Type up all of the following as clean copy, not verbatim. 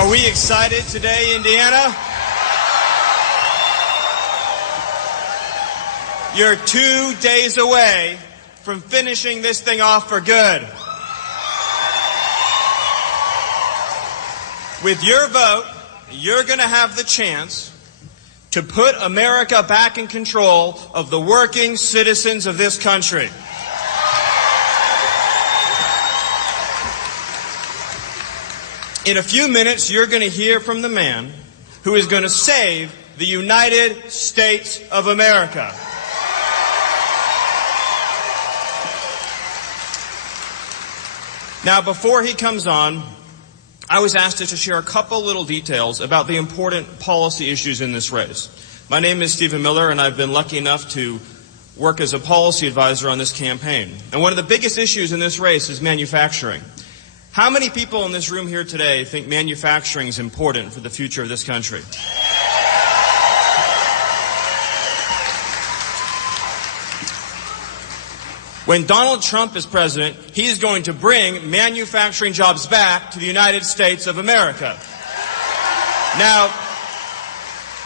Are we excited today, Indiana? You're 2 days away from finishing this thing off for good. With your vote, you're going to have the chance to put America back in control of the working citizens of this country. In a few minutes, you're going to hear from the man who is going to save the United States of America. Now, before he comes on, I was asked to share a couple little details about the important policy issues in this race. My name is Stephen Miller, and I've been lucky enough to work as a policy advisor on this campaign. And one of the biggest issues in this race is manufacturing. How many people in this room here today think manufacturing is important for the future of this country? When Donald Trump is president, he's going to bring manufacturing jobs back to the United States of America. Now,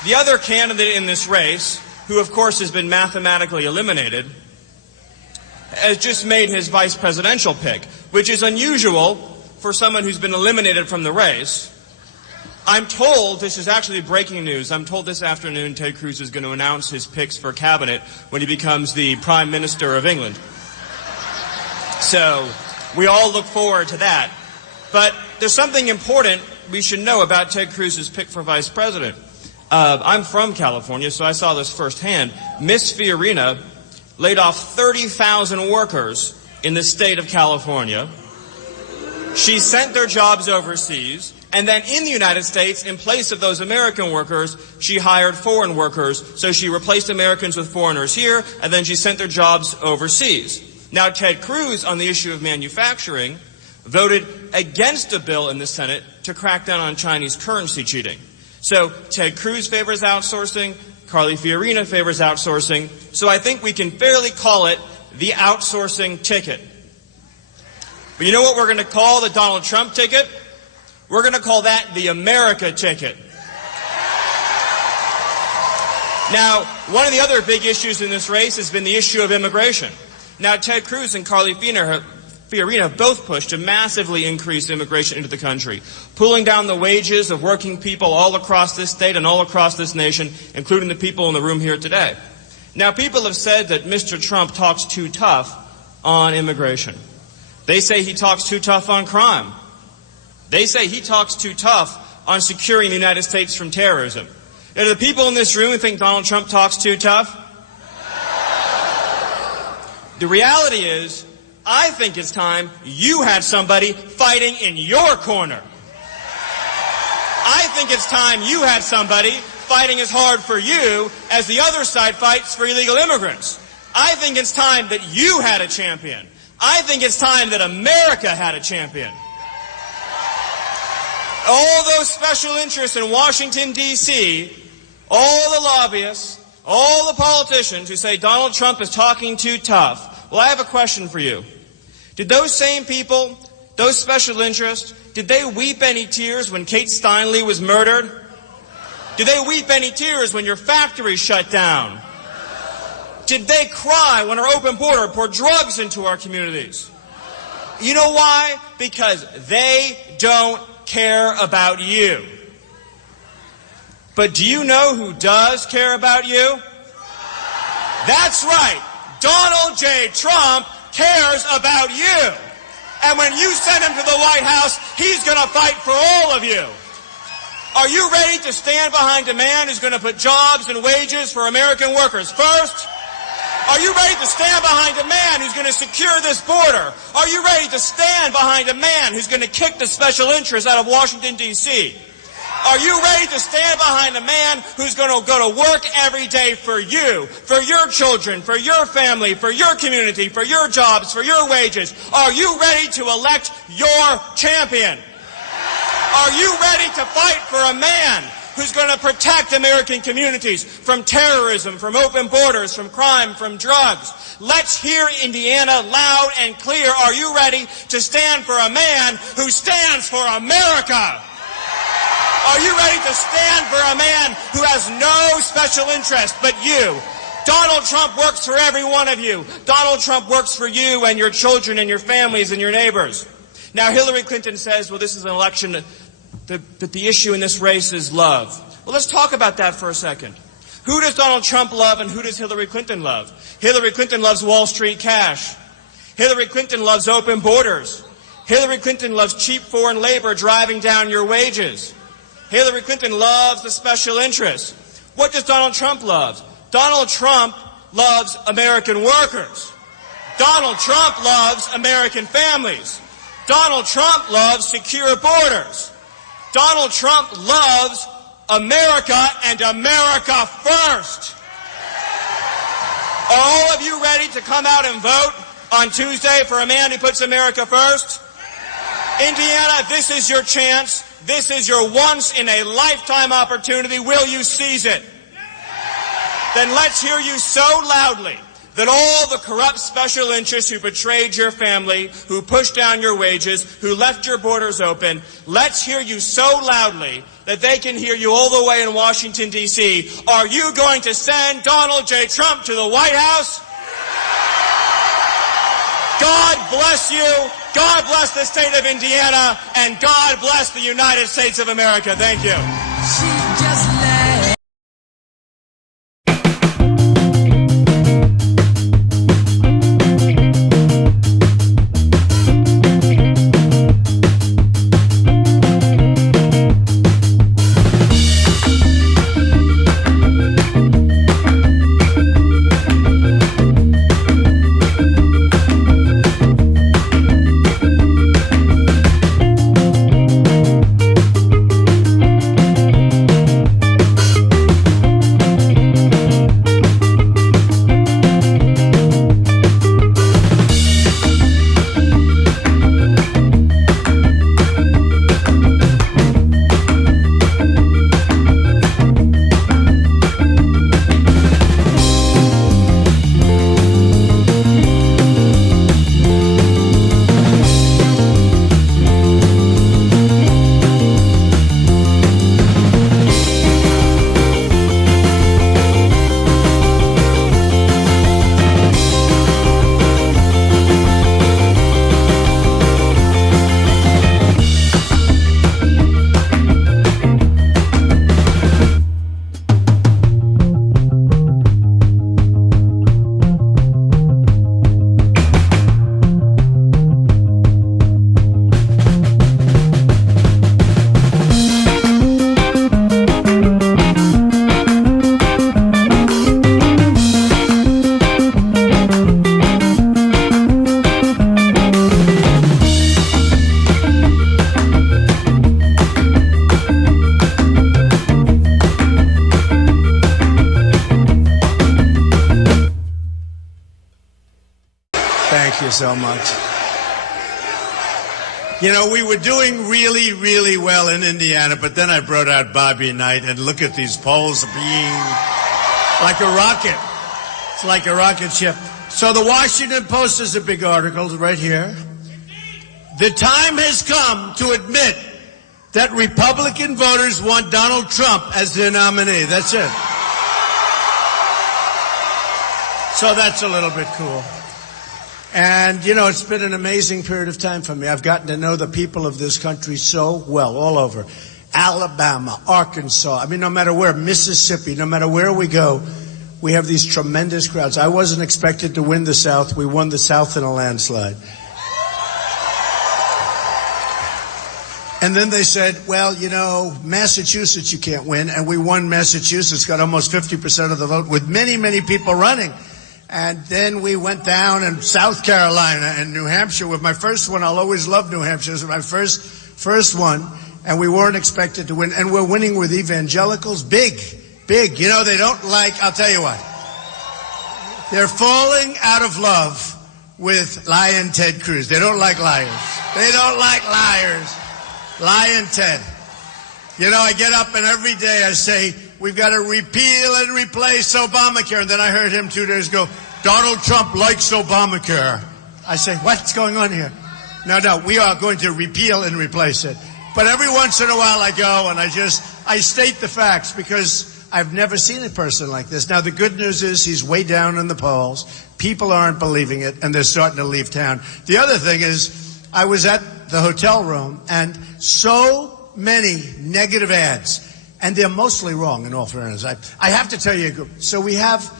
the other candidate in this race, who of course has been mathematically eliminated, has just made his vice presidential pick, which is unusual for someone who's been eliminated from the race. I'm told, this is actually breaking news, I'm told this afternoon Ted Cruz is going to announce his picks for cabinet when he becomes the Prime Minister of England. So we all look forward to that. But there's something important we should know about Ted Cruz's pick for vice president. I'm from California, so I saw this firsthand. Miss Fiorina laid off 30,000 workers in the state of California. She sent their jobs overseas, and then in the United States, in place of those American workers, she hired foreign workers. So she replaced Americans with foreigners here, and then she sent their jobs overseas. Now, Ted Cruz, on the issue of manufacturing, voted against a bill in the Senate to crack down on Chinese currency cheating. So Ted Cruz favors outsourcing, Carly Fiorina favors outsourcing, so I think we can fairly call it the outsourcing ticket. But you know what we're going to call the Donald Trump ticket? We're going to call that the America ticket. Now, one of the other big issues in this race has been the issue of immigration. Now, Ted Cruz and Carly Fiorina both pushed to massively increase immigration into the country, pulling down the wages of working people all across this state and all across this nation, including the people in the room here today. Now, people have said that Mr. Trump talks too tough on immigration. They say he talks too tough on crime. They say he talks too tough on securing the United States from terrorism. Are the people in this room who think Donald Trump talks too tough? The reality is, I think it's time you had somebody fighting in your corner. I think it's time you had somebody fighting as hard for you as the other side fights for illegal immigrants. I think it's time that you had a champion. I think it's time that America had a champion. All those special interests in Washington, D.C., all the lobbyists, all the politicians who say Donald Trump is talking too tough, well, I have a question for you. Did those same people, those special interests, did they weep any tears when Kate Steinle was murdered? Did they weep any tears when your factory shut down? Did they cry when our open border poured drugs into our communities? You know why? Because they don't care about you. But do you know who does care about you? That's right. Donald J. Trump cares about you. And when you send him to the White House, he's going to fight for all of you. Are you ready to stand behind a man who's going to put jobs and wages for American workers first? Are you ready to stand behind a man who's going to secure this border? Are you ready to stand behind a man who's going to kick the special interests out of Washington, D.C.? Are you ready to stand behind a man who's going to go to work every day for you, for your children, for your family, for your community, for your jobs, for your wages? Are you ready to elect your champion? Are you ready to fight for a man who's going to protect American communities from terrorism, from open borders, from crime, from drugs? Let's hear Indiana loud and clear. Are you ready to stand for a man who stands for America? Are you ready to stand for a man who has no special interest but you? Donald Trump works for every one of you. Donald Trump works for you and your children and your families and your neighbors. Now, Hillary Clinton says, well, this is an election that the issue in this race is love. Well, let's talk about that for a second. Who does Donald Trump love and who does Hillary Clinton love? Hillary Clinton loves Wall Street cash. Hillary Clinton loves open borders. Hillary Clinton loves cheap foreign labor driving down your wages. Hillary Clinton loves the special interests. What does Donald Trump love? Donald Trump loves American workers. Donald Trump loves American families. Donald Trump loves secure borders. Donald Trump loves America and America first. Are all of you ready to come out and vote on Tuesday for a man who puts America first? Indiana, this is your chance. This is your once-in-a-lifetime opportunity. Will you seize it? Then let's hear you so loudly that all the corrupt special interests who betrayed your family, who pushed down your wages, who left your borders open, let's hear you so loudly that they can hear you all the way in Washington, D.C. Are you going to send Donald J. Trump to the White House? God bless you. God bless the state of Indiana. And God bless the United States of America. Thank you. She just Thank you so much. You know, we were doing really, really well in Indiana, but then I brought out Bobby Knight, and look at these polls being like a rocket. It's like a rocket ship. So the Washington Post is a big article right here. The time has come to admit that Republican voters want Donald Trump as their nominee. That's it. So that's a little bit cool. And, you know, it's been an amazing period of time for me. I've gotten to know the people of this country so well, all over. Alabama, Arkansas, I mean, no matter where, Mississippi, no matter where we go, we have these tremendous crowds. I wasn't expected to win the South. We won the South in a landslide. And then they said, well, you know, Massachusetts you can't win. And we won Massachusetts, got almost 50% of the vote with many, many people running. And then we went down in South Carolina and New Hampshire with my first one. I'll always love New Hampshire. It was my first one. And we weren't expected to win. And we're winning with evangelicals. Big. You know, they don't like, I'll tell you what. They're falling out of love with Lion Ted Cruz. They don't like liars. They don't like liars. Lion Ted. You know, I get up and every day I say, we've got to repeal and replace Obamacare. And then I heard him 2 days ago, Donald Trump likes Obamacare. I say, what's going on here? No, we are going to repeal and replace it. But every once in a while I go and I state the facts because I've never seen a person like this. Now, the good news is he's way down in the polls. People aren't believing it, and they're starting to leave town. The other thing is I was at the hotel room, and so many negative ads, and they're mostly wrong, in all fairness. I have to tell you a group. So we have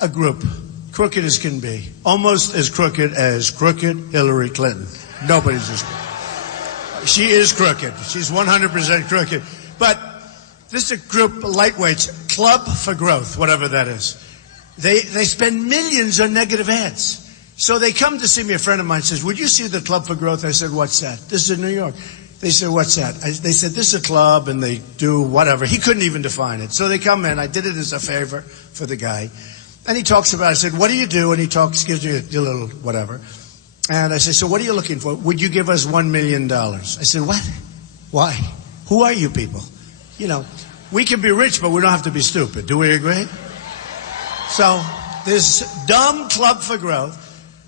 a group, crooked as can be, almost as crooked as crooked Hillary Clinton. Nobody's as crooked. She is crooked. She's 100% crooked. But this is a group of lightweights, Club for Growth, whatever that is. They spend millions on negative ads. So they come to see me. A friend of mine says, would you see the Club for Growth? I said, what's that? This is in New York. They said, what's that? They said, this is a club, and they do whatever. He couldn't even define it. So they come in. I did it as a favor for the guy. And he talks about it. I said, what do you do? And he talks, gives me a little whatever. And I said, so what are you looking for? Would you give us $1 million? I said, what? Why? Who are you people? You know, we can be rich, but we don't have to be stupid. Do we agree? So this dumb Club for Growth.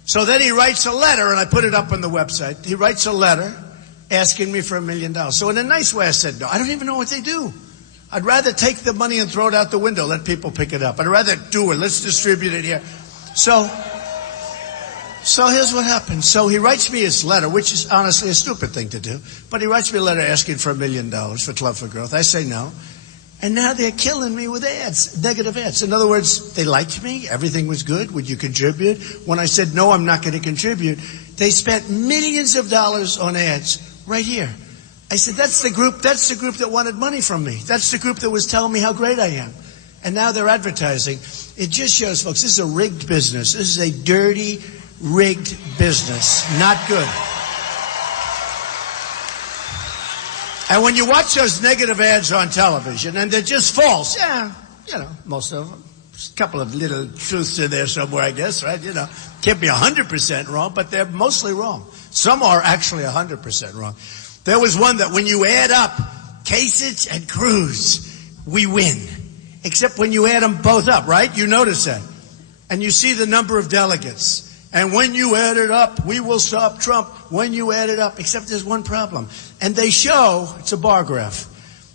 So then he writes a letter, and I put it up on the website. He writes a letter asking me for $1 million. So in a nice way, I said, no, I don't even know what they do. I'd rather take the money and throw it out the window, let people pick it up. I'd rather do it. Let's distribute it here. So here's what happened. So he writes me his letter, which is honestly a stupid thing to do. But he writes me a letter asking for $1 million for Club for Growth. I say no. And now they're killing me with ads, negative ads. In other words, they liked me. Everything was good. Would you contribute? When I said, no, I'm not going to contribute, they spent millions of dollars on ads right here. I said, that's the group that wanted money from me. That's the group that was telling me how great I am. And now they're advertising. It just shows, folks, this is a rigged business. This is a dirty, rigged business. Not good. And when you watch those negative ads on television, and they're just false, yeah, you know, most of them. A couple of little truths in there somewhere, I guess, right? You know, can't be 100% wrong, but they're mostly wrong. Some are actually 100% wrong. There was one that when you add up Kasich and Cruz, we win. Except when you add them both up, right? You notice that. And you see the number of delegates. And when you add it up, we will stop Trump. When you add it up, except there's one problem. And they show, it's a bar graph.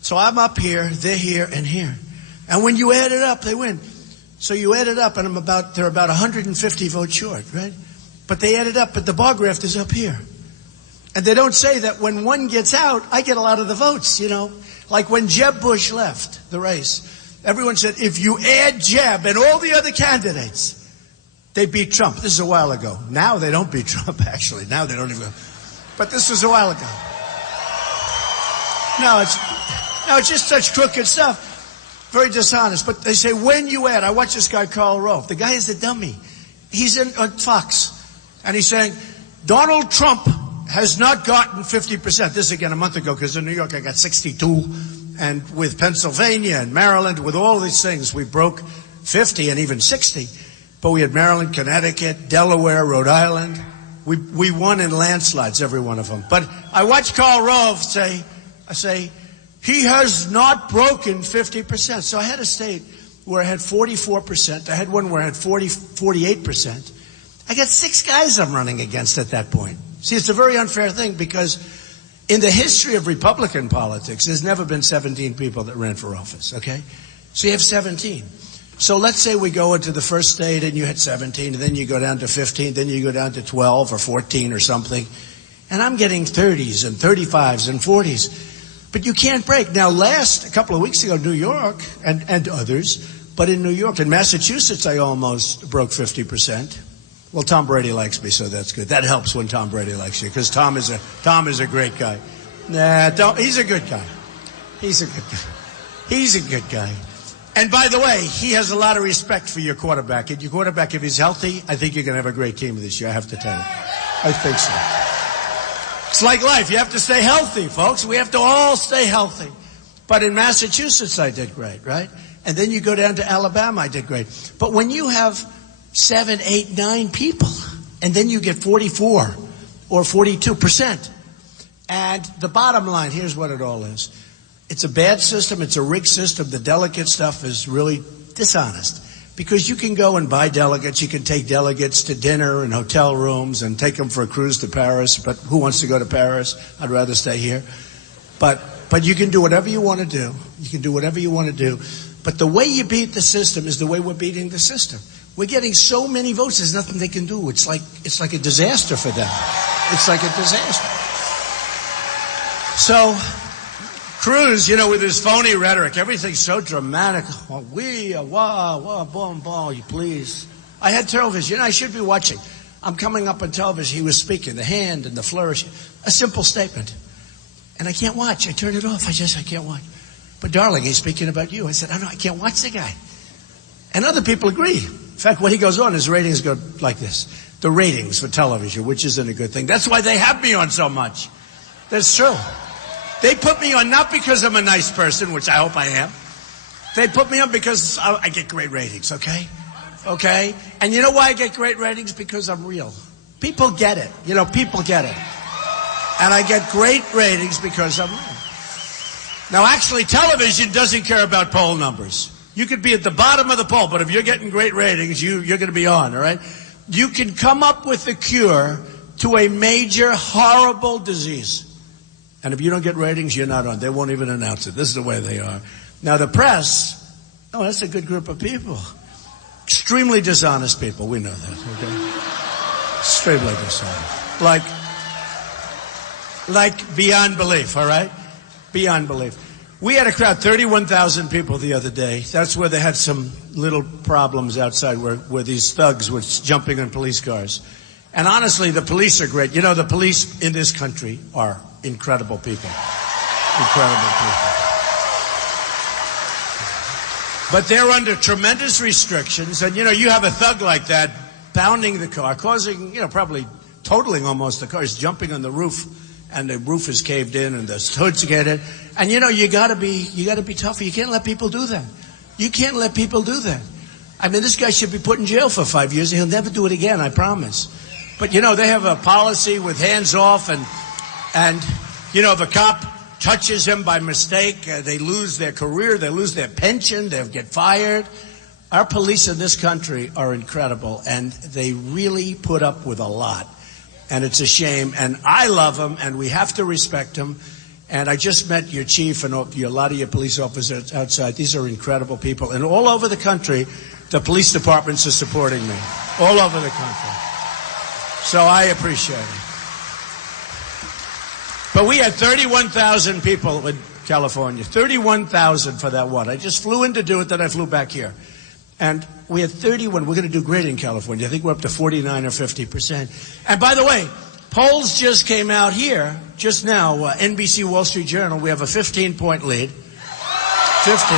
So I'm up here, they're here, and here. And when you add it up, they win. So you add it up, and they're about 150 votes short, right? But they add it up, but the bar graph is up here. And they don't say that when one gets out, I get a lot of the votes, you know. Like when Jeb Bush left the race, everyone said, if you add Jeb and all the other candidates, they beat Trump. This is a while ago. Now they don't beat Trump, actually. Now they don't even. But this was a while ago. No, it's just such crooked stuff. Very dishonest. But they say, when you add, I watch this guy, Karl Rove. The guy is a dummy. He's on Fox. And he's saying, Donald Trump has not gotten 50%. This again a month ago, because in New York I got 62. And with Pennsylvania and Maryland, with all these things, we broke 50 and even 60. But we had Maryland, Connecticut, Delaware, Rhode Island. We won in landslides, every one of them. But I watched Karl Rove say, he has not broken 50%. So I had a state where I had 44%. I had one where I had 48%. I got 6 guys I'm running against at that point. See, it's a very unfair thing because in the history of Republican politics, there's never been 17 people that ran for office, okay? So you have 17. So let's say we go into the first state and you had 17, and then you go down to 15, then you go down to 12 or 14 or something. And I'm getting 30s and 35s and 40s. But you can't break. Now, a couple of weeks ago, New York and others, but in New York, in Massachusetts, I almost broke 50%. Well, Tom Brady likes me, so that's good. That helps when Tom Brady likes you, because Tom is a great guy. He's a good guy. He's a good guy. He's a good guy. And by the way, he has a lot of respect for your quarterback. And your quarterback, if he's healthy, I think you're going to have a great team this year, I have to tell you. I think so. It's like life. You have to stay healthy, folks. We have to all stay healthy. But in Massachusetts, I did great, right? And then you go down to Alabama, I did great. But when you have 7, 8, 9 people, and then you get 44 or 42%, and the bottom line, here's what it all is. It's a bad system. It's a rigged system. The delegate stuff is really dishonest. Because you can go and buy delegates. You can take delegates to dinner and hotel rooms and take them for a cruise to Paris. But who wants to go to Paris? I'd rather stay here. But you can do whatever you want to do. You can do whatever you want to do. But the way you beat the system is the way we're beating the system. We're getting so many votes, there's nothing they can do. It's like a disaster for them. It's like a disaster. So, Cruz, with his phony rhetoric, everything's so dramatic. Oh, boom, please. I had television. I should be watching. I'm coming up on television. He was speaking, the hand and the flourish. A simple statement. And I can't watch. I turned it off. I can't watch. But darling, he's speaking about you. I said, I can't watch the guy. And other people agree. In fact, when he goes on, his ratings go like this. The ratings for television, which isn't a good thing. That's why they have me on so much. That's true. They put me on not because I'm a nice person, which I hope I am. They put me on because I get great ratings, okay? Okay? And you know why I get great ratings? Because I'm real. People get it. People get it. And I get great ratings because I'm real. Now, actually, television doesn't care about poll numbers. You could be at the bottom of the poll, but if you're getting great ratings, you're going to be on, all right? You can come up with a cure to a major, horrible disease. And if you don't get ratings, you're not on. They won't even announce it. This is the way they are. Now, the press, that's a good group of people. Extremely dishonest people. We know that, okay? Extremely dishonest. Like beyond belief, all right? Beyond belief. We had a crowd, 31,000 people the other day. That's where they had some little problems outside where these thugs were jumping on police cars. And honestly, the police are great. The police in this country are incredible people. Incredible people. But they're under tremendous restrictions. And, you have a thug like that pounding the car, causing, probably totaling almost the car. He's jumping on the roof. And the roof is caved in, and the hoods get it. And you gotta be tougher. You can't let people do that. You can't let people do that. I mean, this guy should be put in jail for 5 years. He'll never do it again, I promise. But they have a policy with hands off, and if a cop touches him by mistake, they lose their career, they lose their pension, they'll get fired. Our police in this country are incredible, and they really put up with a lot. And it's a shame, and I love them, and we have to respect them. And I just met your chief and a lot of your police officers outside. These are incredible people. And all over the country, the police departments are supporting me. All over the country. So I appreciate it. But we had 31,000 people in California. 31,000 for that one. I just flew in to do it, then I flew back here. And we had 31. We're going to do great in California. I think we're up to 49 or 50%. And by the way, polls just came out here, just now, NBC Wall Street Journal. We have a 15-point lead. 15.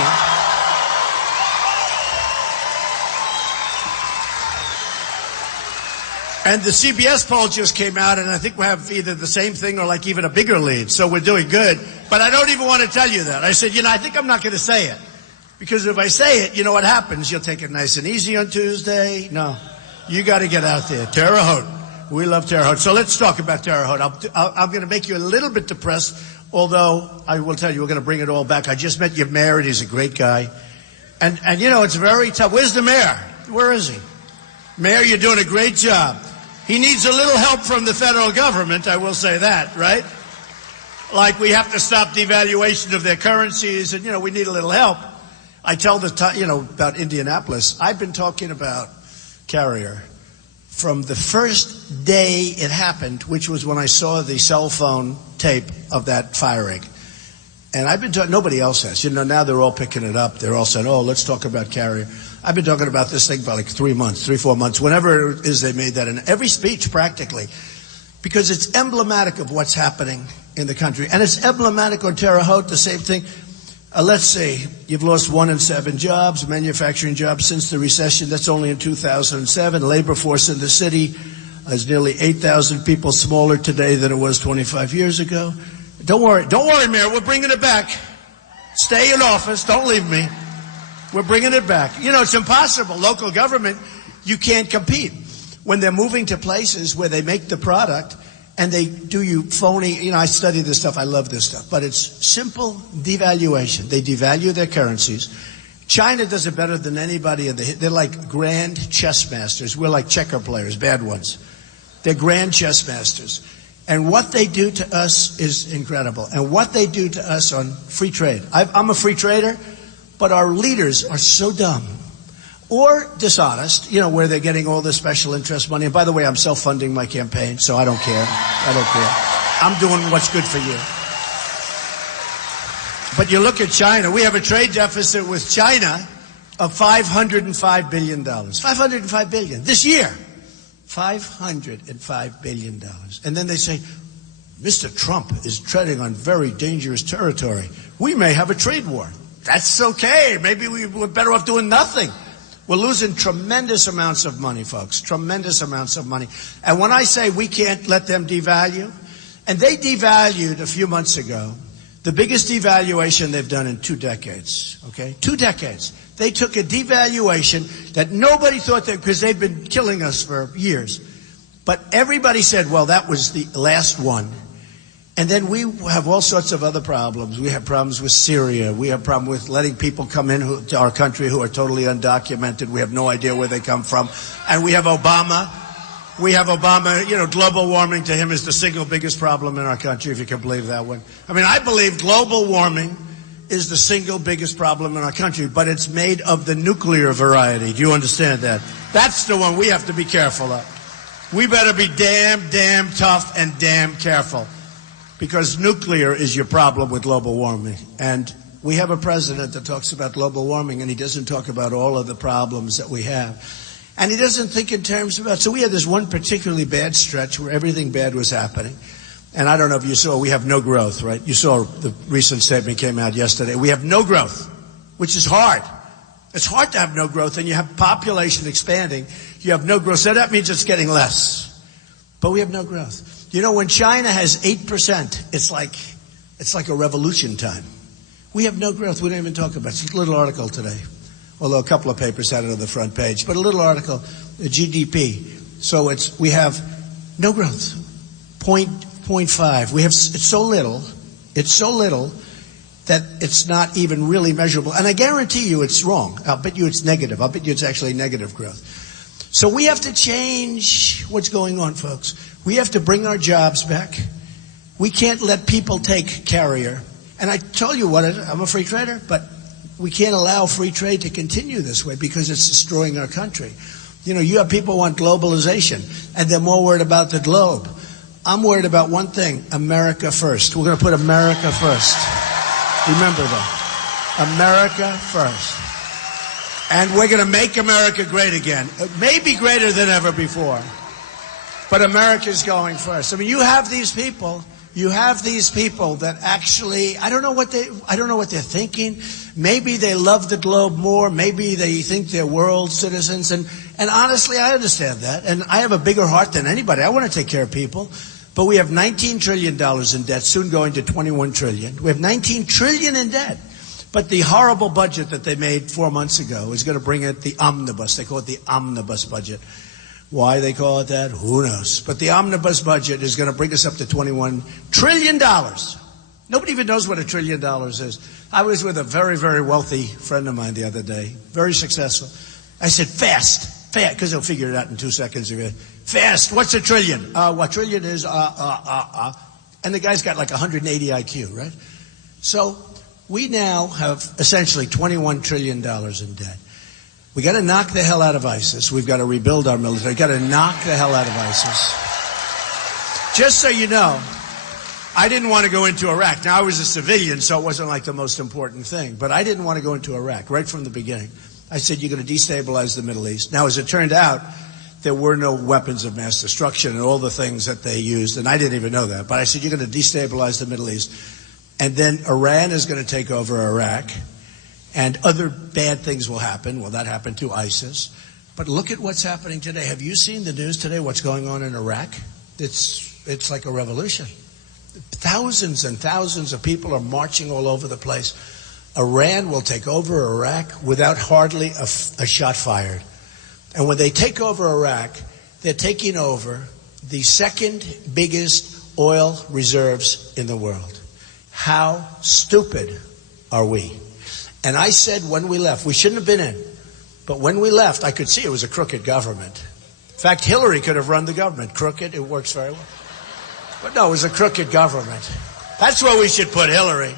And the CBS poll just came out, and I think we have either the same thing or like even a bigger lead. So we're doing good. But I don't even want to tell you that. I said, I think I'm not going to say it. Because if I say it, you know what happens? You'll take it nice and easy on Tuesday. No, you got to get out there. Terre Haute. We love Terre Haute. So let's talk about Terre Haute. I'm going to make you a little bit depressed, although I will tell you we're going to bring it all back. I just met your mayor, and he's a great guy. And it's very tough. Where's the mayor? Where is he? Mayor, you're doing a great job. He needs a little help from the federal government, I will say that, right? Like we have to stop devaluation of their currencies, and, we need a little help. I tell about Indianapolis. I've been talking about Carrier from the first day it happened, which was when I saw the cell phone tape of that firing. And I've been talking, nobody else has. Now they're all picking it up. They're all saying, let's talk about Carrier. I've been talking about this thing for like 3 months, 4 months, whenever it is they made that in every speech practically, because it's emblematic of what's happening in the country. And it's emblematic on Terre Haute, the same thing. Let's see, you've lost 1 in 7 jobs, manufacturing jobs since the recession. That's only in 2007. Labor force in the city is nearly 8,000 people smaller today than it was 25 years ago. Don't worry, Mayor, we're bringing it back. Stay in office, don't leave me. We're bringing it back. It's impossible. Local government, you can't compete. When they're moving to places where they make the product, and they do you phony, I study this stuff, I love this stuff, but it's simple devaluation. They devalue their currencies. China does it better than anybody. They're like grand chess masters. We're like checker players, bad ones. They're grand chess masters. And what they do to us is incredible. And what they do to us on free trade. I'm a free trader, but our leaders are so dumb or dishonest, where they're getting all this special interest money. And by the way, I'm self-funding my campaign, so I don't care. I'm doing what's good for you. But you look at China, we have a trade deficit with China of $505 billion. $505 billion this year. $505 billion. And then they say, Mr. Trump is treading on very dangerous territory. We may have a trade war. That's okay. Maybe we're better off doing nothing. We're losing tremendous amounts of money, folks. Tremendous amounts of money. And when I say we can't let them devalue, and they devalued a few months ago, the biggest devaluation they've done in 2 decades, okay? 2 decades. They took a devaluation that nobody thought that, because they've been killing us for years. But everybody said, well, that was the last one. And then we have all sorts of other problems. We have problems with Syria. We have problems with letting people come in to our country who are totally undocumented. We have no idea where they come from. And we have Obama. Global warming to him is the single biggest problem in our country, if you can believe that one. I mean, I believe global warming is the single biggest problem in our country, but it's made of the nuclear variety. Do you understand that? That's the one we have to be careful of. We better be damn tough and damn careful, because nuclear is your problem with global warming. And we have a president that talks about global warming, and he doesn't talk about all of the problems that we have. And he doesn't think in terms about, so we had this one particularly bad stretch where everything bad was happening. And I don't know if you saw, we have no growth, right? You saw the recent statement came out yesterday. We have no growth, which is hard. It's hard to have no growth, and you have population expanding. You have no growth, so that means it's getting less. But we have no growth. When China has 8%, it's like a revolution time. We have no growth. We don't even talk about it. It's a little article today. Although a couple of papers had it on the front page, but a little article, the GDP. So we have no growth, 0.5. It's so little that it's not even really measurable. And I guarantee you it's wrong. I'll bet you it's negative. I'll bet you it's actually negative growth. So we have to change what's going on, folks. We have to bring our jobs back. We can't let people take carrier. And I told you I'm a free trader, but we can't allow free trade to continue this way because it's destroying our country. You have people who want globalization, and they're more worried about the globe. I'm worried about one thing, America first. We're going to put America first. Remember that. America first. And we're going to make America great again. It may be greater than ever before, but America's going first. I mean, you have these people that actually, I don't know what they're thinking. Maybe they love the globe more. Maybe they think they're world citizens. And honestly, I understand that. And I have a bigger heart than anybody. I want to take care of people. But we have $19 trillion in debt, soon going to $21 trillion. We have $19 trillion in debt. But the horrible budget that they made 4 months ago is going to bring it the omnibus. They call it the omnibus budget. Why they call it that, who knows? But the omnibus budget is going to bring us up to $21 trillion. Nobody even knows what $1 trillion is. I was with a very, very wealthy friend of mine the other day, very successful. I said, fast, because they'll figure it out in 2 seconds. Fast, what's $1 trillion? What trillion is, And the guy's got like 180 IQ, right? So we now have essentially $21 trillion in debt. We got to knock the hell out of ISIS. We've got to rebuild our military. We've got to knock the hell out of ISIS. Just so you know, I didn't want to go into Iraq. Now, I was a civilian, so it wasn't like the most important thing. But I didn't want to go into Iraq right from the beginning. I said, you're going to destabilize the Middle East. Now, as it turned out, there were no weapons of mass destruction and all the things that they used. And I didn't even know that. But I said, you're going to destabilize the Middle East. And then Iran is going to take over Iraq. And other bad things will happen. Well, that happened to ISIS. But look at what's happening today. Have you seen the news today, what's going on in Iraq? It's like a revolution. Thousands and thousands of people are marching all over the place. Iran will take over Iraq without hardly a shot fired. And when they take over Iraq, they're taking over the second biggest oil reserves in the world. How stupid are we? And I said when we left, we shouldn't have been in, but when we left, I could see it was a crooked government. In fact, Hillary could have run the government. Crooked, it works very well. But no, it was a crooked government. That's where we should put Hillary.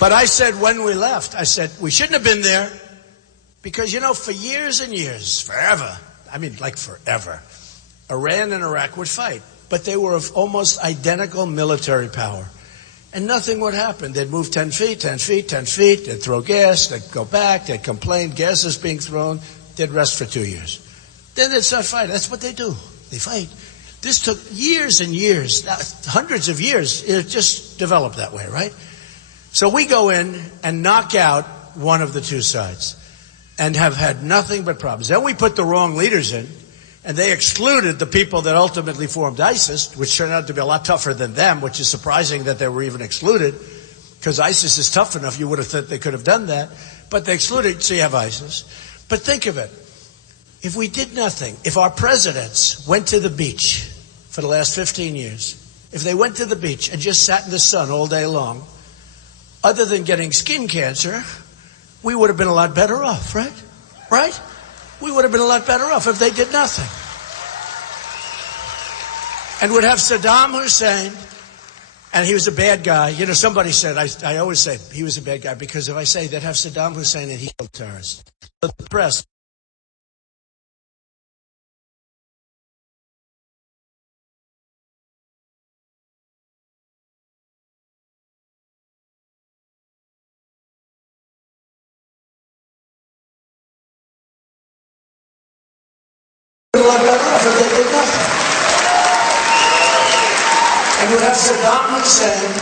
But I said when we left, I said we shouldn't have been there because, you know, for years and years, forever, I mean like forever, Iran and Iraq would fight. But they were of almost identical military power. And nothing would happen. They'd move 10 feet, 10 feet, 10 feet. They'd throw gas. They'd go back. They'd complain. Gas is being thrown. They'd rest for 2 years. Then they'd start fighting. That's what they do. They fight. This took years and years, hundreds of years. It just developed that way, right? So we go in and knock out one of the two sides and have had nothing but problems. Then we put the wrong leaders in, and they excluded the people that ultimately formed ISIS, which turned out to be a lot tougher than them, which is surprising that they were even excluded, because ISIS is tough enough. You would have thought they could have done that. But they excluded, so you have ISIS. But think of it. If we did nothing, if our presidents went to the beach for the last 15 years, if they went to the beach and just sat in the sun all day long, other than getting skin cancer, we would have been a lot better off, right? Right? We would have been a lot better off if they did nothing. And would have Saddam Hussein, and he was a bad guy. You know, somebody said, I always say he was a bad guy, because if I say they'd have Saddam Hussein and he killed terrorists. The press. A lot better off if they did nothing. And you have Saddam Hussein,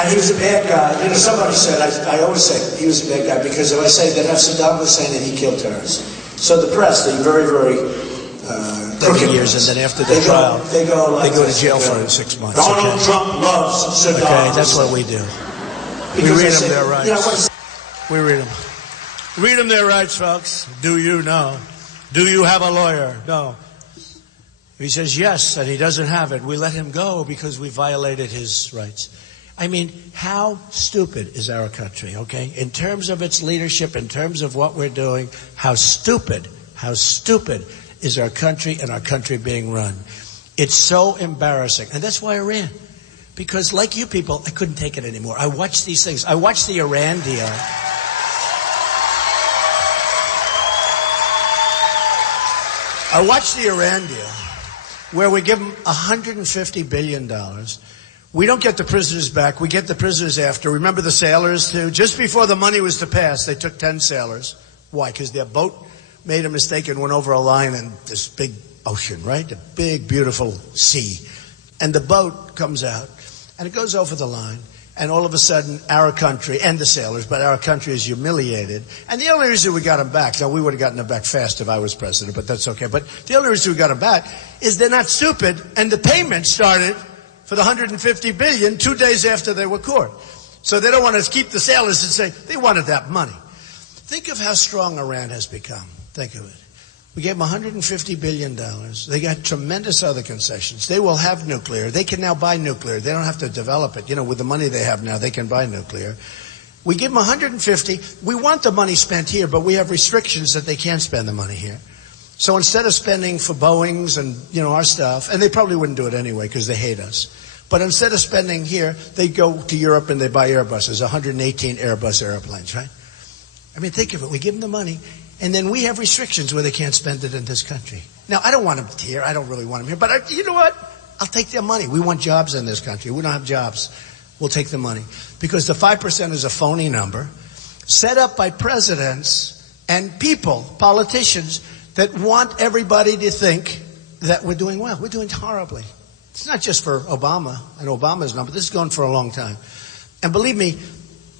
and he was a bad guy. You know, somebody said, I always say he was a bad guy, because if I say they'd have Saddam Hussein and he killed terrorists. So the press, the very, very crooked years, and then after the trial, they go to jail for 6 months. Donald Trump loves Saddam. Okay, that's what we do. We read them their rights. We read them. Read them their rights, folks. Do you know? Do you have a lawyer? No. If he says yes, and he doesn't have it, we let him go because we violated his rights. I mean, how stupid is our country, okay? In terms of its leadership, in terms of what we're doing, how stupid is our country and our country being run. It's so embarrassing. And that's why I ran. Because like you people, I couldn't take it anymore. I watched these things. I watched the Iran deal. I watched the Iran deal, where we give them $150 billion. We don't get the prisoners back. We get the prisoners after. Remember the sailors, too? Just before the money was to pass, they took 10 sailors. Why? Because their boat made a mistake and went over a line in this big ocean, right? A big, beautiful sea. And the boat comes out, and it goes over the line. And all of a sudden, our country, and the sailors, but our country is humiliated. And the only reason we got them back, now we would have gotten them back fast if I was president, but that's okay. But the only reason we got them back is they're not stupid, and the payment started for the $150 billion 2 days after they were caught. So they don't want to keep the sailors and say they wanted that money. Think of how strong Iran has become. Think of it. We gave them $150 billion. They got tremendous other concessions. They will have nuclear. They can now buy nuclear. They don't have to develop it. You know, with the money they have now, they can buy nuclear. We give them 150. We want the money spent here, but we have restrictions that they can't spend the money here. So instead of spending for Boeings and, you know, our stuff, and they probably wouldn't do it anyway because they hate us. But instead of spending here, they go to Europe and they buy Airbuses, 118 Airbus airplanes, right? I mean, think of it. We give them the money, and then we have restrictions where they can't spend it in this country. Now, I don't want them here. I don't really want them here. But you know what? I'll take their money. We want jobs in this country. We don't have jobs. We'll take the money. Because the 5% is a phony number set up by presidents and people, politicians, that want everybody to think that we're doing well. We're doing horribly. It's not just for Obama and Obama's number. This is going for a long time. And believe me,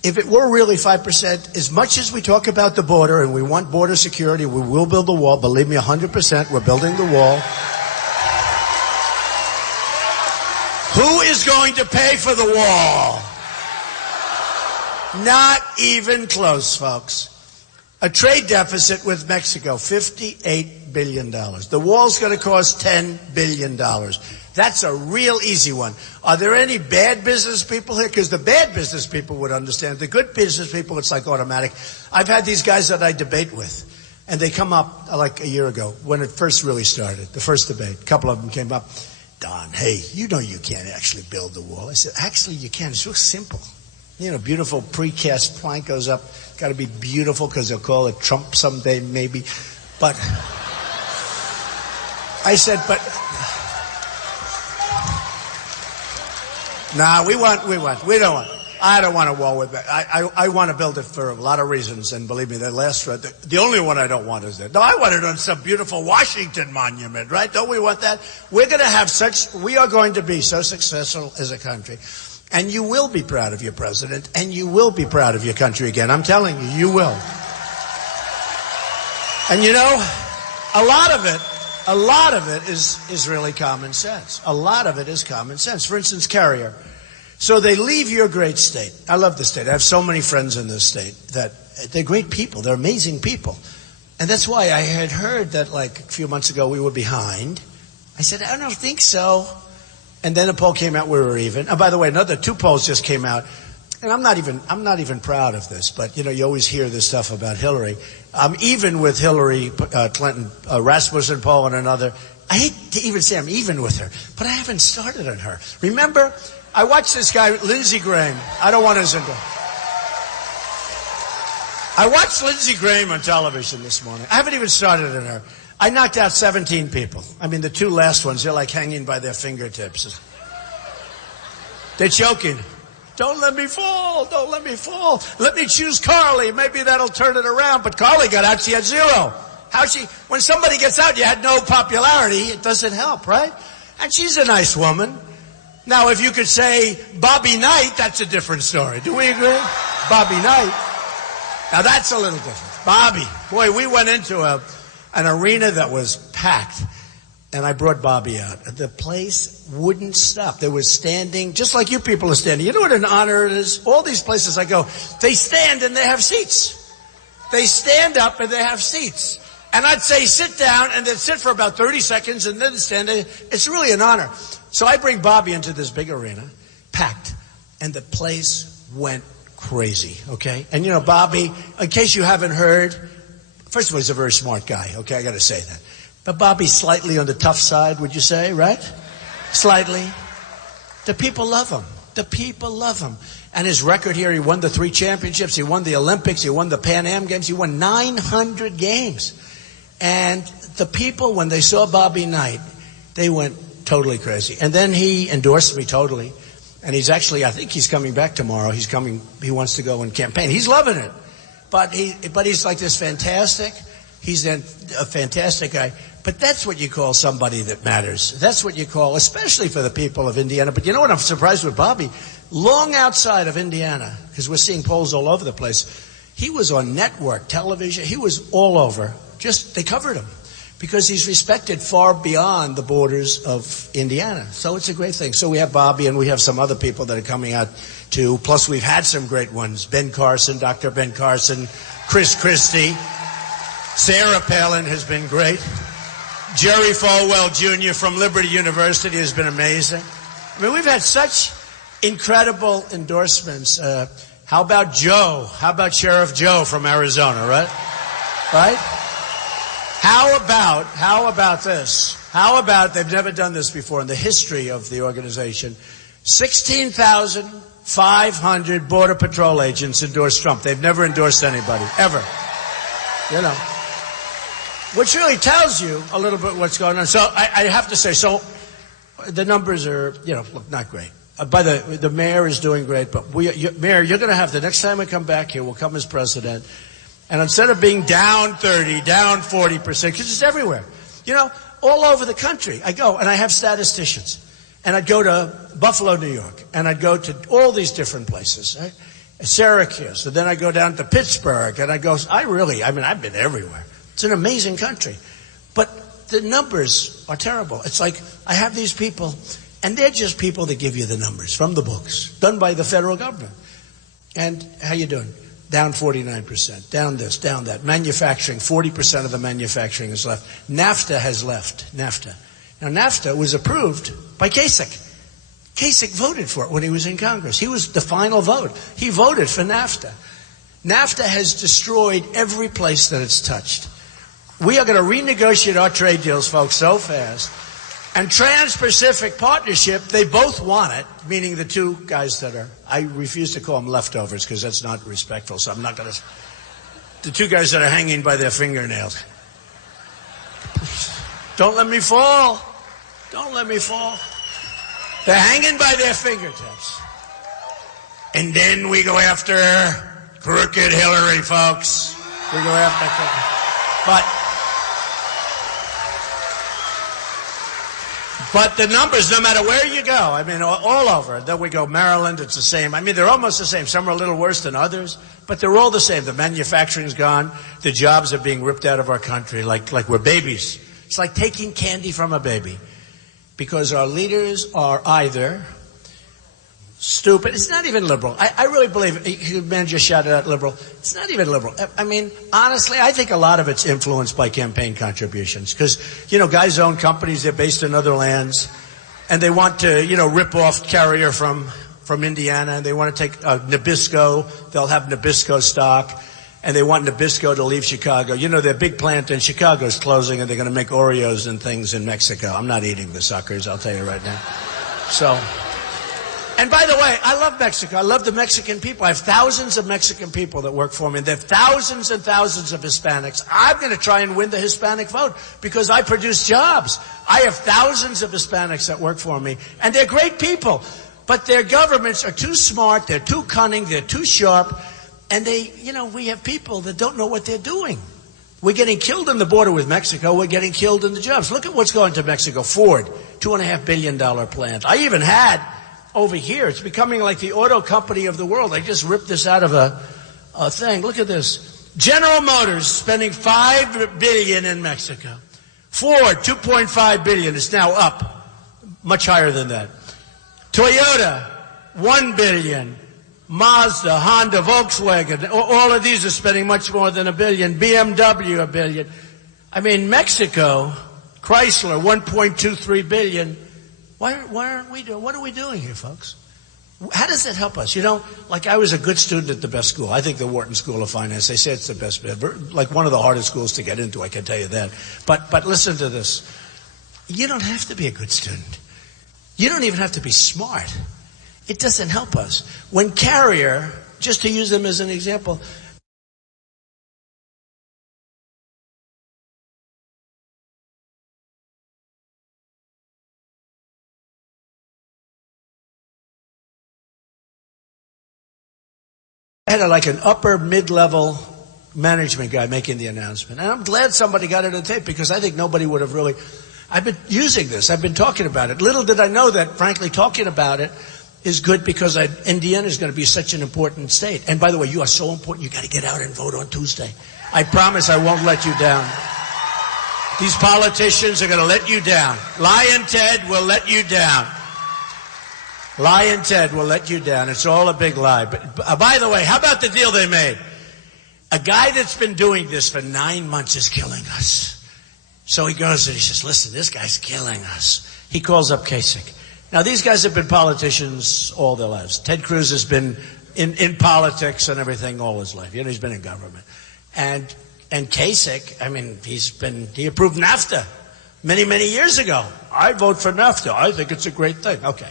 if it were really 5%, as much as we talk about the border and we want border security, we will build the wall. Believe me, 100%, we're building the wall. Who is going to pay for the wall? Not even close, folks. A trade deficit with Mexico, $58 billion. The wall's going to cost $10 billion. That's a real easy one. Are there any bad business people here? Because the bad business people would understand. The good business people, it's like automatic. I've had these guys that I debate with. And they come up like a year ago when it first really started, the first debate. A couple of them came up. Don, hey, you know you can't actually build the wall. I said, actually you can. It's real simple. Beautiful precast plank goes up. Got to be beautiful because they'll call it Trump someday maybe. But I said, but nah, we don't want. I don't want a wall with that. I want to build it for a lot of reasons, and believe me, the only one I don't want is that. No, I want it on some beautiful Washington monument, right? Don't we want that? We are going to be so successful as a country, and you will be proud of your president, and you will be proud of your country again. I'm telling you, you will. And a lot of it is really common sense. A lot of it is common sense. For instance, Carrier. So they leave your great state. I love this state. I have so many friends in this state that they're great people. They're amazing people. And that's why I had heard that like a few months ago we were behind. I said, I don't think so. And then a poll came out, we were even. And by the way, another 2 polls just came out. And I'm not even proud of this, but you always hear this stuff about Hillary. I'm even with Hillary Clinton, Rasmussen poll and another. I hate to even say I'm even with her, but I haven't started on her. Remember, I watched this guy, Lindsey Graham. I don't want his info. I watched Lindsey Graham on television this morning. I haven't even started on her. I knocked out 17 people. I mean, the 2 last ones, they're like hanging by their fingertips. They're choking. Don't let me fall. Don't let me fall. Let me choose Carly. Maybe that'll turn it around. But Carly got out. She had 0. When somebody gets out, you had no popularity. It doesn't help, right? And she's a nice woman. Now, if you could say Bobby Knight, that's a different story. Do we agree? Bobby Knight. Now, that's a little different. Bobby. Boy, we went into an arena that was packed, and I brought Bobby out. The place wouldn't stop. They were standing, just like you people are standing. You know what an honor it is? All these places I go, they stand and they have seats. They stand up and they have seats. And I'd say sit down, and they'd sit for about 30 seconds, and then stand there. It's really an honor. So I bring Bobby into this big arena, packed, and the place went crazy, okay? And Bobby, in case you haven't heard, first of all, he's a very smart guy, okay? I got to say that. But Bobby's slightly on the tough side, would you say, right? Slightly. The people love him. The people love him. And his record here, he won the 3 championships, he won the Olympics, he won the Pan Am Games, he won 900 games. And the people, when they saw Bobby Knight, they went totally crazy. And then he endorsed me totally. And he's actually, I think he's coming back tomorrow. He wants to go and campaign. He's loving it. But he's like this fantastic. He's a fantastic guy. But that's what you call somebody that matters. That's what you call, especially for the people of Indiana. But you know what I'm surprised with Bobby? Long outside of Indiana, because we're seeing polls all over the place, he was on network television. He was all over. They covered him because he's respected far beyond the borders of Indiana. So it's a great thing. So we have Bobby, and we have some other people that are coming out too. Plus we've had some great ones. Ben Carson, Dr. Ben Carson, Chris Christie, Sarah Palin has been great. Jerry Falwell Jr. from Liberty University has been amazing. I mean, we've had such incredible endorsements. How about Joe? How about Sheriff Joe from Arizona, right? Right? How about this? How about, they've never done this before in the history of the organization, 16,500 Border Patrol agents endorsed Trump. They've never endorsed anybody, ever. Which really tells you a little bit what's going on. So I have to say, so the numbers are, look, not great. The mayor is doing great, but Mayor, you're going to have, the next time I come back here, we'll come as president. And instead of being down 30, down 40%, because it's everywhere, all over the country, I go and I have statisticians. And I'd go to Buffalo, New York, and I'd go to all these different places, right? Syracuse, and then I go down to Pittsburgh, and I've been everywhere. It's an amazing country. But the numbers are terrible. It's like I have these people, and they're just people that give you the numbers from the books, done by the federal government. And how you doing? Down 49%, down this, down that. Manufacturing, 40% of the manufacturing is left. NAFTA has left, NAFTA. Now, NAFTA was approved by Kasich. Kasich voted for it when he was in Congress. He was the final vote. He voted for NAFTA. NAFTA has destroyed every place that it's touched. We are going to renegotiate our trade deals, folks, so fast. And Trans-Pacific Partnership, they both want it, meaning the two guys that are, I refuse to call them leftovers because that's not respectful, so I'm not going to, the two guys that are hanging by their fingernails. Please, don't let me fall. Don't let me fall. They're hanging by their fingertips. And then we go after crooked Hillary, folks. We go after crooked. But the numbers, no matter where you go, I mean, all over. Then we go Maryland, it's the same. I mean, they're almost the same. Some are a little worse than others, but they're all the same. The manufacturing's gone. The jobs are being ripped out of our country like we're babies. It's like taking candy from a baby because our leaders are either stupid. It's not even liberal. I really believe, the man just shouted out liberal. It's not even liberal. I mean, honestly, I think a lot of it's influenced by campaign contributions because, you know, guys own companies, they're based in other lands, and they want to, you know, rip off Carrier from Indiana, and they want to take Nabisco. They'll have Nabisco stock, and they want Nabisco to leave Chicago. You know, their big plant in Chicago is closing, and they're going to make Oreos and things in Mexico. I'm not eating the suckers, I'll tell you right now. So... And by the way, I love Mexico. I love the Mexican people. I have thousands of Mexican people that work for me. And there are thousands and thousands of Hispanics. I'm going to try and win the Hispanic vote because I produce jobs. I have thousands of Hispanics that work for me. And they're great people. But their governments are too smart. They're too cunning. They're too sharp. And they, you know, we have people that don't know what they're doing. We're getting killed on the border with Mexico. We're getting killed in the jobs. Look at what's going to Mexico. Ford, $2.5 billion plant. I even had... over here, it's becoming like the auto company of the world. I just ripped this out of a thing. Look at this. General Motors spending $5 billion in Mexico. Ford, $2.5 billion. It's now up, much higher than that. Toyota, $1 billion. Mazda, Honda, Volkswagen, all of these are spending much more than $1 billion. BMW, $1 billion. I mean, Mexico, Chrysler, $1.23 billion. Why aren't we doing? What are we doing here, folks? How does that help us? You know, like I was a good student at the best school. I think the Wharton School of Finance. They say it's the best, like one of the hardest schools to get into. I can tell you that. But listen to this. You don't have to be a good student. You don't even have to be smart. It doesn't help us. When Carrier, just to use them as an example. I had like an upper mid-level management guy making the announcement. And I'm glad somebody got it on tape because I think nobody would have really... I've been using this. I've been talking about it. Little did I know that, frankly, talking about it is good because Indiana is going to be such an important state. And by the way, you are so important. You got to get out and vote on Tuesday. I promise I won't let you down. These politicians are going to let you down. Lion Ted will let you down. Lion Ted will let you down. It's all a big lie. But by the way, how about the deal they made? A guy that's been doing this for 9 months is killing us. So he goes and he says, listen, this guy's killing us. He calls up Kasich. Now, these guys have been politicians all their lives. Ted Cruz has been in politics and everything all his life. You know, he's been in government. And Kasich, I mean, he approved NAFTA many, many years ago. I vote for NAFTA. I think it's a great thing. Okay.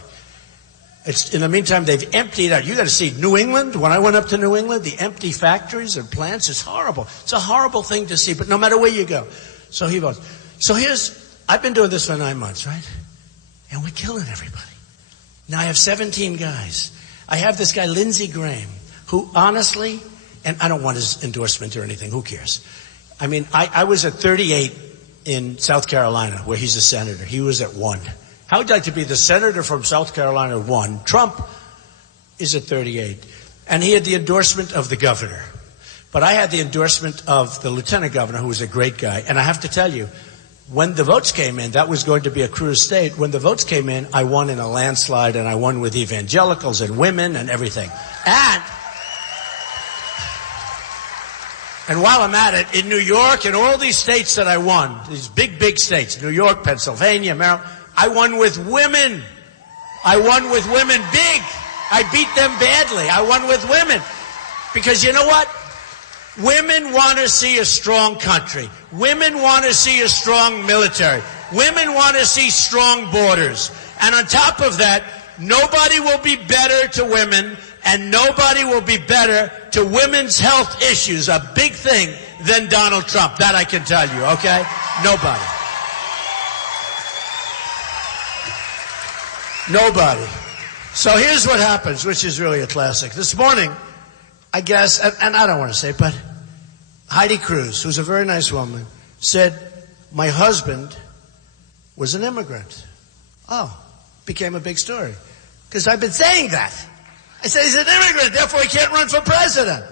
In the meantime, they've emptied out. You got to see New England. When I went up to New England, the empty factories and plants is horrible. It's a horrible thing to see, but no matter where you go. So he votes. So I've been doing this for 9 months, right? And we're killing everybody. Now I have 17 guys. I have this guy, Lindsey Graham, who honestly, and I don't want his endorsement or anything, who cares? I mean, I was at 38 in South Carolina, where he's a senator. He was at 1. How would you like to be the senator from South Carolina 1? Trump is at 38. And he had the endorsement of the governor. But I had the endorsement of the lieutenant governor, who was a great guy. And I have to tell you, when the votes came in, that was going to be a Cruz state. When the votes came in, I won in a landslide, and I won with evangelicals and women and everything. And while I'm at it, in New York and all these states that I won, these big, big states, New York, Pennsylvania, Maryland, I won with women. I won with women big. I beat them badly. I won with women. Because you know what? Women want to see a strong country. Women want to see a strong military. Women want to see strong borders. And on top of that, nobody will be better to women and nobody will be better to women's health issues, a big thing, than Donald Trump. That I can tell you, okay? Nobody. Nobody. So here's what happens, which is really a classic. This morning, I guess, and I don't want to say, but Heidi Cruz, who's a very nice woman, said, my husband was an immigrant. Oh, became a big story. Because I've been saying that. I said he's an immigrant, therefore he can't run for president.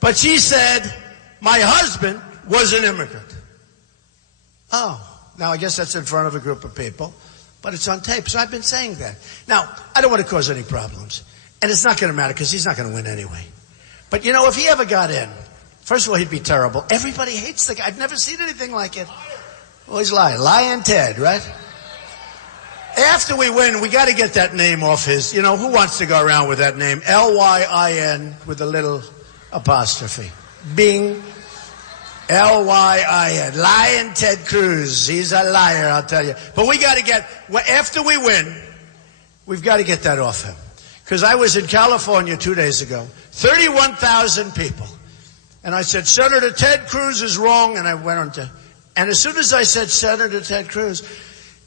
But she said, my husband was an immigrant. Oh, now I guess that's in front of a group of people, but it's on tape, so I've been saying that. Now, I don't want to cause any problems, and it's not going to matter because he's not going to win anyway. But you know, if he ever got in, first of all, he'd be terrible. Everybody hates the guy. I've never seen anything like it. Well, he's lying. Lying Ted, right? After we win, we got to get that name off his, who wants to go around with that name? Lyin with a little apostrophe. Bing. Lyin. Lying Ted Cruz. He's a liar, I'll tell you. But we got to get, after we win, we've got to get that off him. Because I was in California 2 days ago. 31,000 people. And I said, Senator Ted Cruz is wrong. And I went on to, and as soon as I said Senator Ted Cruz,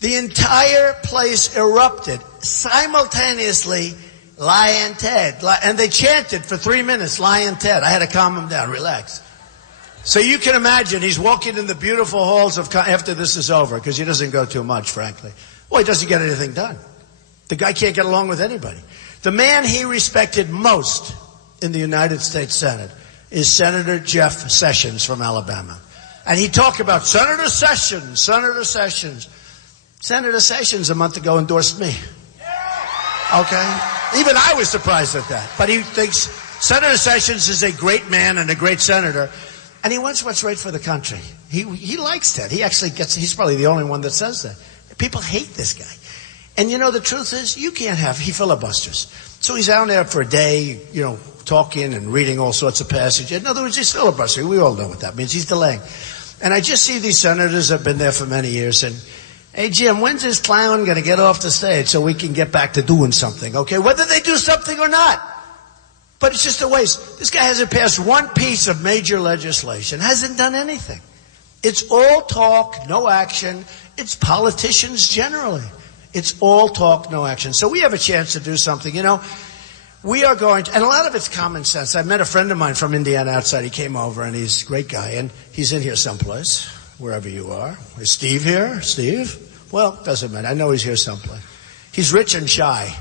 the entire place erupted simultaneously, Lyin' Ted. And they chanted for 3 minutes, Lyin' Ted. I had to calm him down, relax. So you can imagine he's walking in the beautiful halls of, after this is over, because he doesn't go too much, frankly. Well, he doesn't get anything done. The guy can't get along with anybody. The man he respected most in the United States Senate is Senator Jeff Sessions from Alabama. And he talked about Senator Sessions, Senator Sessions. Senator Sessions a month ago endorsed me. Okay? Even I was surprised at that. But he thinks Senator Sessions is a great man and a great senator. And he wants what's right for the country. He likes that. He actually he's probably the only one that says that. People hate this guy. And the truth is, you can't have, he filibusters. So he's out there for a day, talking and reading all sorts of passages. In other words, he's filibustering. We all know what that means. He's delaying. And I just see these senators that have been there for many years and, hey, Jim, when's this clown going to get off the stage so we can get back to doing something, okay? Whether they do something or not. But it's just a waste. This guy hasn't passed one piece of major legislation, hasn't done anything. It's all talk, no action. It's politicians generally. It's all talk, no action. So we have a chance to do something. We are going to, and a lot of it's common sense. I met a friend of mine from Indiana outside. He came over, and he's a great guy, and he's in here someplace, wherever you are. Is Steve here? Steve? Well, doesn't matter. I know he's here someplace. He's rich and shy.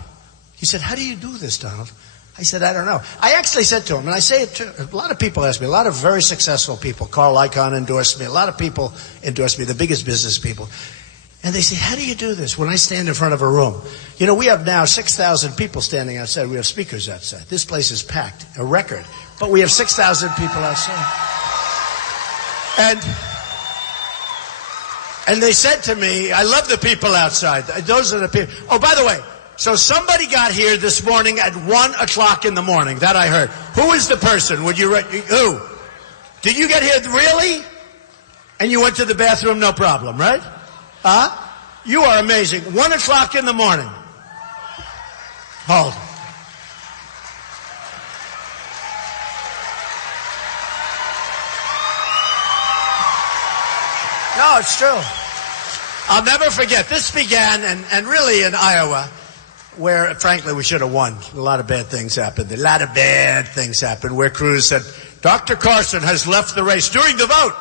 He said, how do you do this, Donald? I said, I don't know. I actually said to him, and I say it to a lot of people ask me, a lot of very successful people. Carl Icahn endorsed me. A lot of people endorsed me, the biggest business people. And they say, how do you do this when I stand in front of a room? We have now 6,000 people standing outside. We have speakers outside. This place is packed, a record. But we have 6,000 people outside. And they said to me, I love the people outside. Those are the people. Oh, by the way, so somebody got here this morning at 1 o'clock in the morning. That I heard. Who is the person? Would you who? Did you get here really? And you went to the bathroom, no problem, right? Huh? You are amazing. 1 o'clock in the morning. Hold. No, it's true. I'll never forget. This began, and really in Iowa, where, frankly, we should have won. A lot of bad things happened. A lot of bad things happened, where Cruz said, Dr. Carson has left the race during the vote.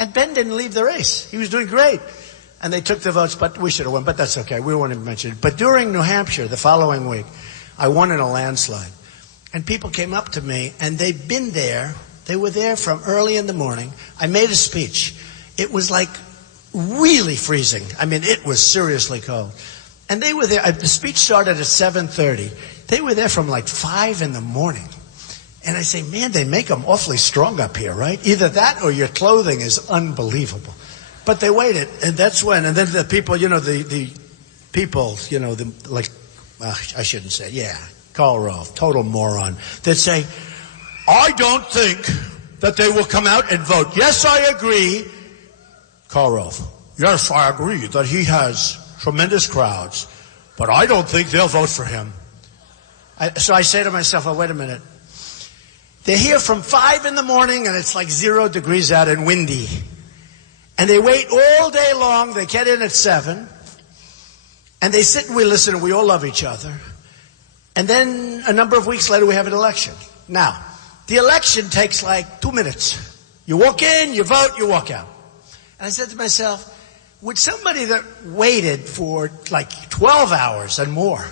And Ben didn't leave the race. He was doing great. And they took the votes, but we should have won. But that's okay. We won't even mention it. But during New Hampshire, the following week, I won in a landslide. And people came up to me, and they'd been there. They were there from early in the morning. I made a speech. It was like really freezing. I mean, it was seriously cold. And they were there. The speech started at 7:30. They were there from like 5 in the morning. And I say, man, they make them awfully strong up here, right? Either that or your clothing is unbelievable. But they waited, and that's when, and then the people, the people, I shouldn't say, Karl Rove, total moron, that say, I don't think that they will come out and vote. Yes, I agree. Karl Rove. Yes, I agree that he has tremendous crowds, but I don't think they'll vote for him. So I say to myself, oh, wait a minute. They're here from 5 in the morning and it's like 0 degrees out and windy. And they wait all day long. They get in at 7. And they sit and we listen and we all love each other. And then a number of weeks later we have an election. Now, the election takes like 2 minutes. You walk in, you vote, you walk out. And I said to myself, would somebody that waited for like 12 hours and more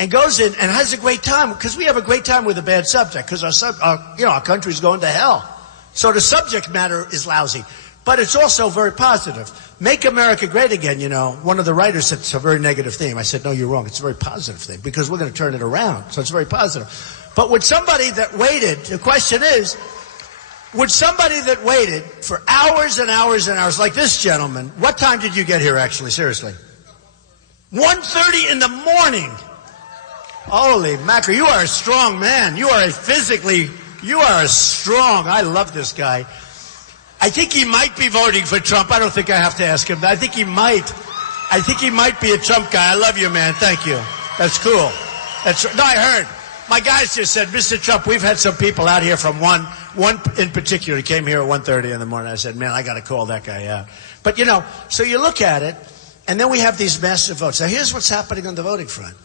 and goes in and has a great time, because we have a great time with a bad subject, because our country's going to hell. So the subject matter is lousy. But it's also very positive. Make America great again, One of the writers said it's a very negative theme. I said, no, you're wrong. It's a very positive thing, because we're going to turn it around. So it's very positive. But would somebody that waited, the question is, would somebody that waited for hours and hours and hours, like this gentleman, what time did you get here actually, seriously? 1:30 in the morning. Holy mackerel, you are a strong man. You are strong. I love this guy. I think he might be voting for Trump. I don't think I have to ask him. I think he might be a Trump guy. I love you, man. Thank you. That's cool. No, I heard. My guys just said, Mr. Trump, we've had some people out here from one in particular. He came here at 1:30 in the morning. I said, man, I got to call that guy out. But, so you look at it, and then we have these massive votes. Now, here's what's happening on the voting front.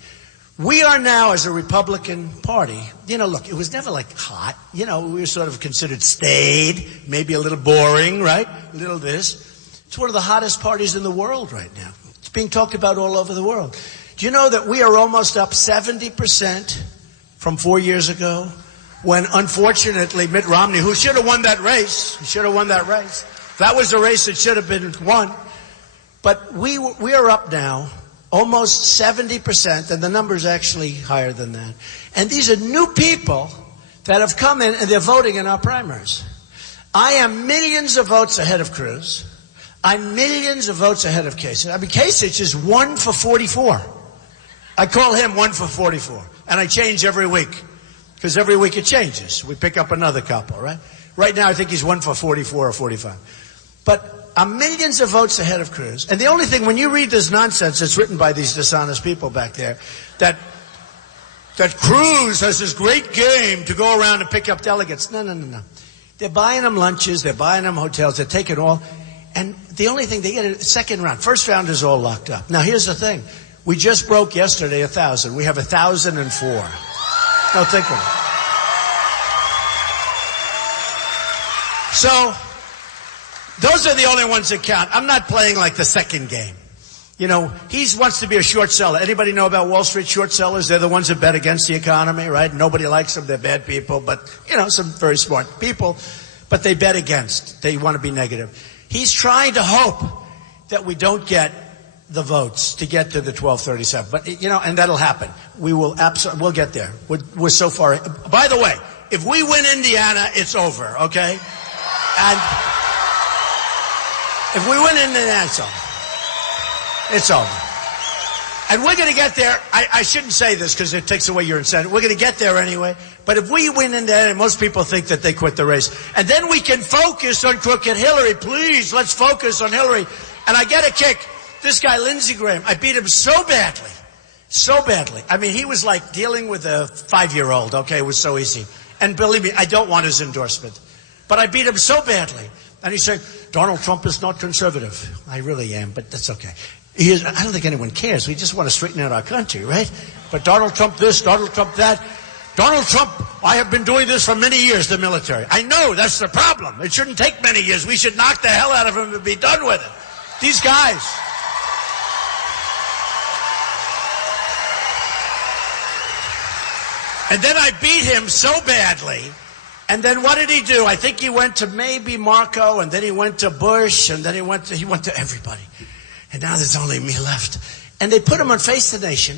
We are now, as a Republican Party, look, it was never like hot. We were sort of considered staid, maybe a little boring, right? A little this. It's one of the hottest parties in the world right now. It's being talked about all over the world. Do you know that we are almost up 70% from 4 years ago, when unfortunately Mitt Romney, who should have won that race, that was a race that should have been won. But we are up now almost 70%, and the number's actually higher than that. And these are new people that have come in, and they're voting in our primaries. I am millions of votes ahead of Cruz. I'm millions of votes ahead of Kasich. I mean, Kasich is 1 for 44. I call him 1 for 44. And I change every week, because every week it changes. We pick up another couple, right? Right now I think he's 1 for 44 or 45. But I'm millions of votes ahead of Cruz. And the only thing, when you read this nonsense that's written by these dishonest people back there, that Cruz has this great game to go around and pick up delegates. No. They're buying them lunches, they're buying them hotels, they're taking all. And the only thing, they get a second round. First round is all locked up. Now here's the thing. We just broke yesterday 1,000. We have 1,004. Now think of it. So, those are the only ones that count. I'm not playing like the second game. He wants to be a short seller. Anybody know about Wall Street short sellers? They're the ones that bet against the economy, right? Nobody likes them. They're bad people, but, some very smart people. But they bet against. They want to be negative. He's trying to hope that we don't get the votes to get to the 1237. But, and that'll happen. We'll get there. We're so far. By the way, if we win Indiana, it's over, okay? And if we win Indiana, it's over. It's over. And we're going to get there. I shouldn't say this because it takes away your incentive. We're going to get there anyway. But if we win Indiana, most people think that they quit the race. And then we can focus on crooked Hillary. Please, let's focus on Hillary. And I get a kick. This guy, Lindsey Graham, I beat him so badly. So badly. I mean, he was like dealing with a 5-year-old, okay? It was so easy. And believe me, I don't want his endorsement. But I beat him so badly. And he said, Donald Trump is not conservative. I really am, but that's okay. I don't think anyone cares. We just want to straighten out our country, right? But Donald Trump this, Donald Trump that. Donald Trump, I have been doing this for many years, the military. I know, that's the problem. It shouldn't take many years. We should knock the hell out of him and be done with it. These guys. And then I beat him so badly. And then what did he do? I think he went to maybe Marco, and then he went to Bush, and then he went to everybody. And now there's only me left. And they put him on Face the Nation.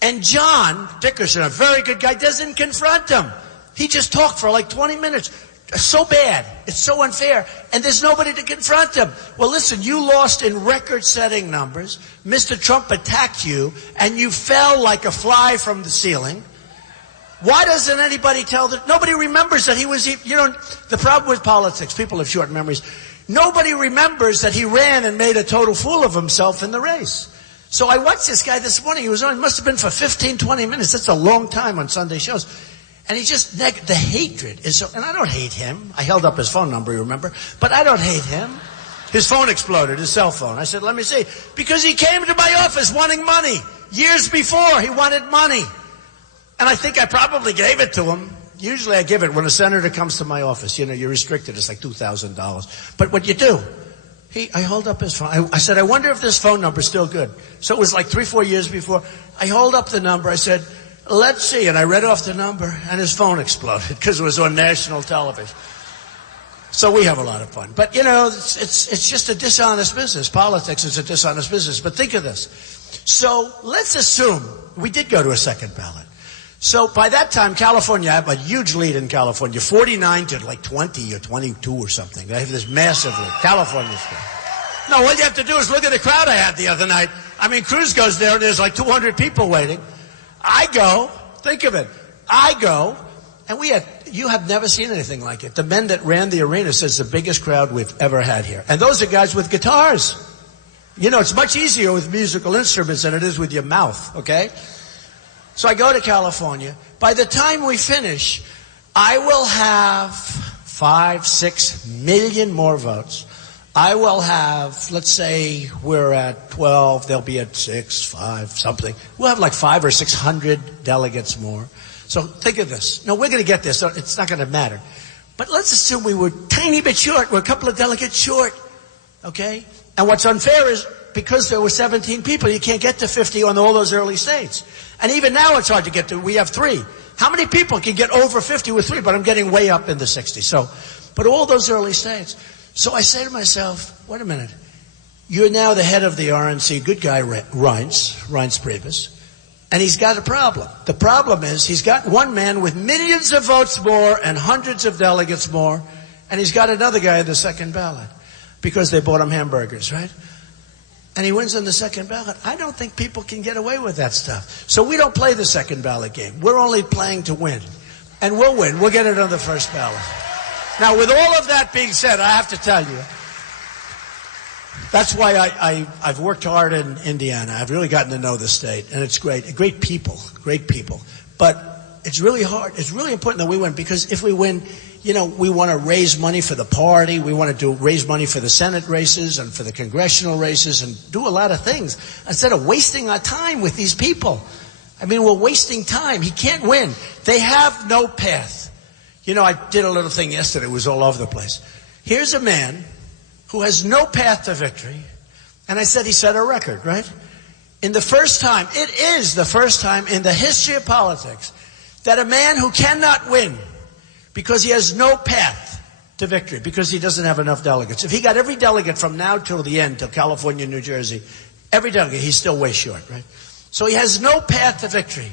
And John Dickerson, a very good guy, doesn't confront him. He just talked for like 20 minutes. It's so bad. It's so unfair. And there's nobody to confront him. Well, listen, you lost in record-setting numbers. Mr. Trump attacked you, and you fell like a fly from the ceiling. Why doesn't anybody tell that? Nobody remembers that he was, the problem with politics, people have short memories. Nobody remembers that he ran and made a total fool of himself in the race. So I watched this guy this morning. He was on, it must have been for 15, 20 minutes. That's a long time on Sunday shows. And he just, the hatred is so, and I don't hate him. I held up his phone number, you remember? But I don't hate him. His phone exploded, his cell phone. I said, let me see. Because he came to my office wanting money. Years before, he wanted money. And I think I probably gave it to him. Usually I give it when a senator comes to my office. You're restricted. It's like $2,000. But what you do, I hold up his phone. I said, I wonder if this phone number's still good. So it was like 3-4 years before. I hold up the number. I said, let's see. And I read off the number, and his phone exploded because it was on national television. So we have a lot of fun. But, it's just a dishonest business. Politics is a dishonest business. But think of this. So let's assume we did go to a second ballot. So by that time, California, I have a huge lead in California, 49 to like 20 or 22 or something. They have this massive lead. California's good. No, all you have to do is look at the crowd I had the other night. I mean, Cruz goes there and there's like 200 people waiting. I go, think of it, I go, and you have never seen anything like it. The men that ran the arena says the biggest crowd we've ever had here. And those are guys with guitars. It's much easier with musical instruments than it is with your mouth, okay? So I go to California. By the time we finish, I will have 5-6 million more votes. I will have, let's say we're at 12, they'll be at 6, 5, something. We'll have like 500 or 600 delegates more. So think of this. No, we're going to get this, so it's not going to matter. But let's assume we were a tiny bit short. We're a couple of delegates short, okay? And what's unfair is because there were 17 people, you can't get to 50 on all those early states. And even now it's hard to get to. We have 3. How many people can get over 50 with 3? But I'm getting way up in the 60s. So, but all those early states. So I say to myself, wait a minute. You're now the head of the RNC, good guy Reince Priebus, and he's got a problem. The problem is he's got one man with millions of votes more and hundreds of delegates more, and he's got another guy in the second ballot because they bought him hamburgers, right? And he wins on the second ballot. I don't think people can get away with that stuff. So we don't play the second ballot game. We're only playing to win. And we'll win. We'll get it on the first ballot. Now, with all of that being said, I have to tell you, that's why I've worked hard in Indiana. I've really gotten to know the state, and it's great. Great people. But it's really hard. It's really important that we win, because if we win, we want to raise money for the party. We want to raise money for the Senate races and for the congressional races and do a lot of things instead of wasting our time with these people. I mean, we're wasting time. He can't win. They have no path. I did a little thing yesterday. It was all over the place. Here's a man who has no path to victory. And I said he set a record, right? It is the first time in the history of politics that a man who cannot win because he has no path to victory, because he doesn't have enough delegates. If he got every delegate from now till the end, till California, New Jersey, every delegate, he's still way short, right? So he has no path to victory.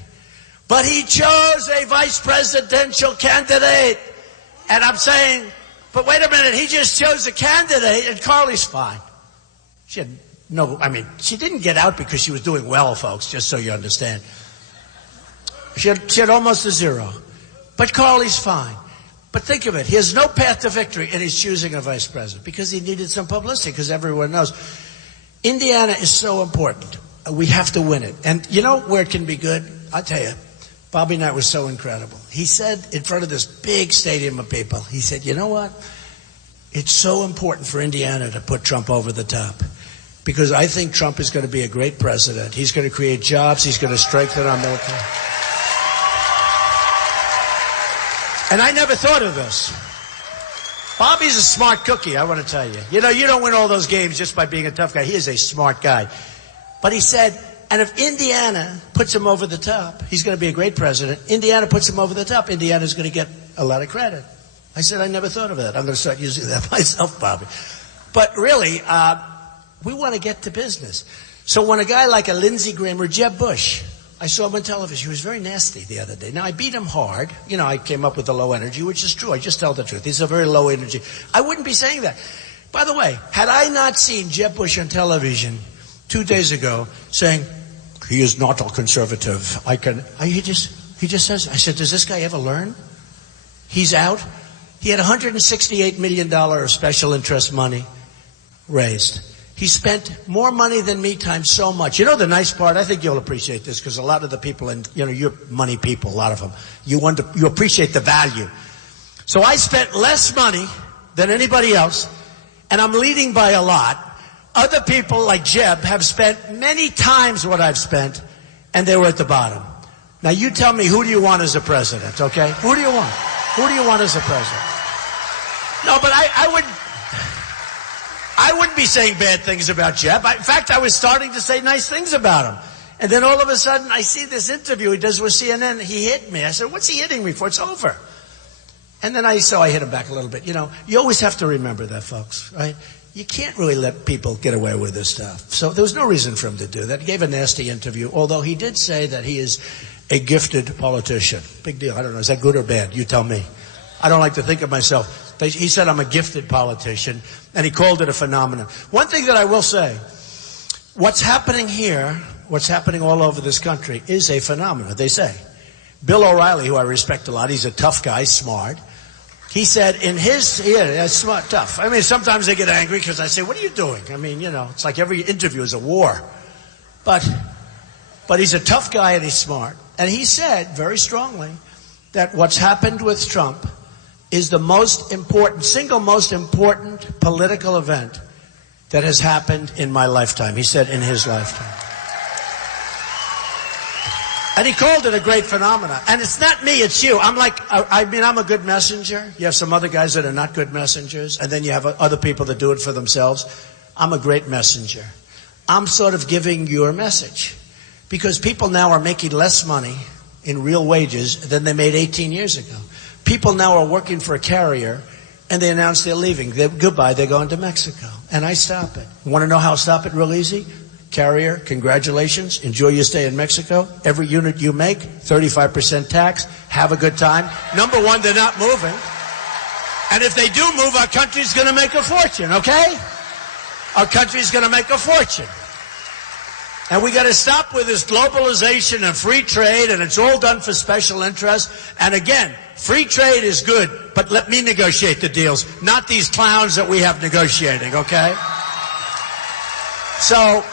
But he chose a vice presidential candidate. And I'm saying, but wait a minute, he just chose a candidate, and Carly's fine. She didn't get out because she was doing well, folks, just so you understand. She had almost a 0. But Carly's fine. But think of it. He has no path to victory, and he's choosing a vice president because he needed some publicity, because everyone knows. Indiana is so important. We have to win it. And you know where it can be good? I'll tell you. Bobby Knight was so incredible. He said in front of this big stadium of people, he said, you know what? It's so important for Indiana to put Trump over the top, because I think Trump is going to be a great president. He's going to create jobs. He's going to strengthen our military. And I never thought of this. Bobby's a smart cookie, I want to tell you. You don't win all those games just by being a tough guy. He is a smart guy. But he said, and if Indiana puts him over the top, he's going to be a great president. Indiana puts him over the top, Indiana's going to get a lot of credit. I said, I never thought of that. I'm going to start using that myself, Bobby. But really, we want to get to business. So when a guy like a Lindsey Graham or Jeb Bush, I saw him on television. He was very nasty the other day. Now, I beat him hard. I came up with the low energy, which is true. I just tell the truth. He's a very low energy. I wouldn't be saying that. By the way, had I not seen Jeb Bush on television 2 days ago saying, he is not a conservative, He just says, I said, does this guy ever learn? He's out. He had $168 million of special interest money raised. He spent more money than me times so much. You know the nice part? I think you'll appreciate this because a lot of the people, and you're money people, a lot of them, you appreciate the value. So I spent less money than anybody else, and I'm leading by a lot. Other people like Jeb have spent many times what I've spent, and they were at the bottom. Now you tell me, who do you want as a president, okay? Who do you want? Who do you want as a president? No, but I wouldn't be saying bad things about Jeb. In fact, I was starting to say nice things about him. And then all of a sudden, I see this interview he does with CNN. He hit me. I said, what's he hitting me for? It's over. And then I hit him back a little bit. You always have to remember that, folks, right? You can't really let people get away with this stuff. So there was no reason for him to do that. He gave a nasty interview, although he did say that he is a gifted politician. Big deal. I don't know. Is that good or bad? You tell me. I don't like to think of myself. He said I'm a gifted politician, and he called it a phenomenon. One thing that I will say, what's happening here, what's happening all over this country, is a phenomenon, they say. Bill O'Reilly, who I respect a lot, he's a tough guy, smart. He said smart, tough. I mean, sometimes they get angry because I say, what are you doing? I mean, it's like every interview is a war. But he's a tough guy and he's smart. And he said very strongly that what's happened with Trump is the single most important political event that has happened in my lifetime. He said in his lifetime. And he called it a great phenomenon. And it's not me, it's you. I'm a good messenger. You have some other guys that are not good messengers. And then you have other people that do it for themselves. I'm a great messenger. I'm sort of giving your message. Because people now are making less money in real wages than they made 18 years ago. People now are working for a carrier, and they announce they're leaving. Goodbye, they're going to Mexico. And I stop it. Want to know how I stop it real easy? Carrier, congratulations. Enjoy your stay in Mexico. Every unit you make, 35% tax. Have a good time. Number one, they're not moving. And if they do move, our country's going to make a fortune, okay? Our country's going to make a fortune. And we got to stop with this globalization and free trade, and it's all done for special interests. And again, free trade is good, but let me negotiate the deals, not these clowns that we have negotiating, okay? So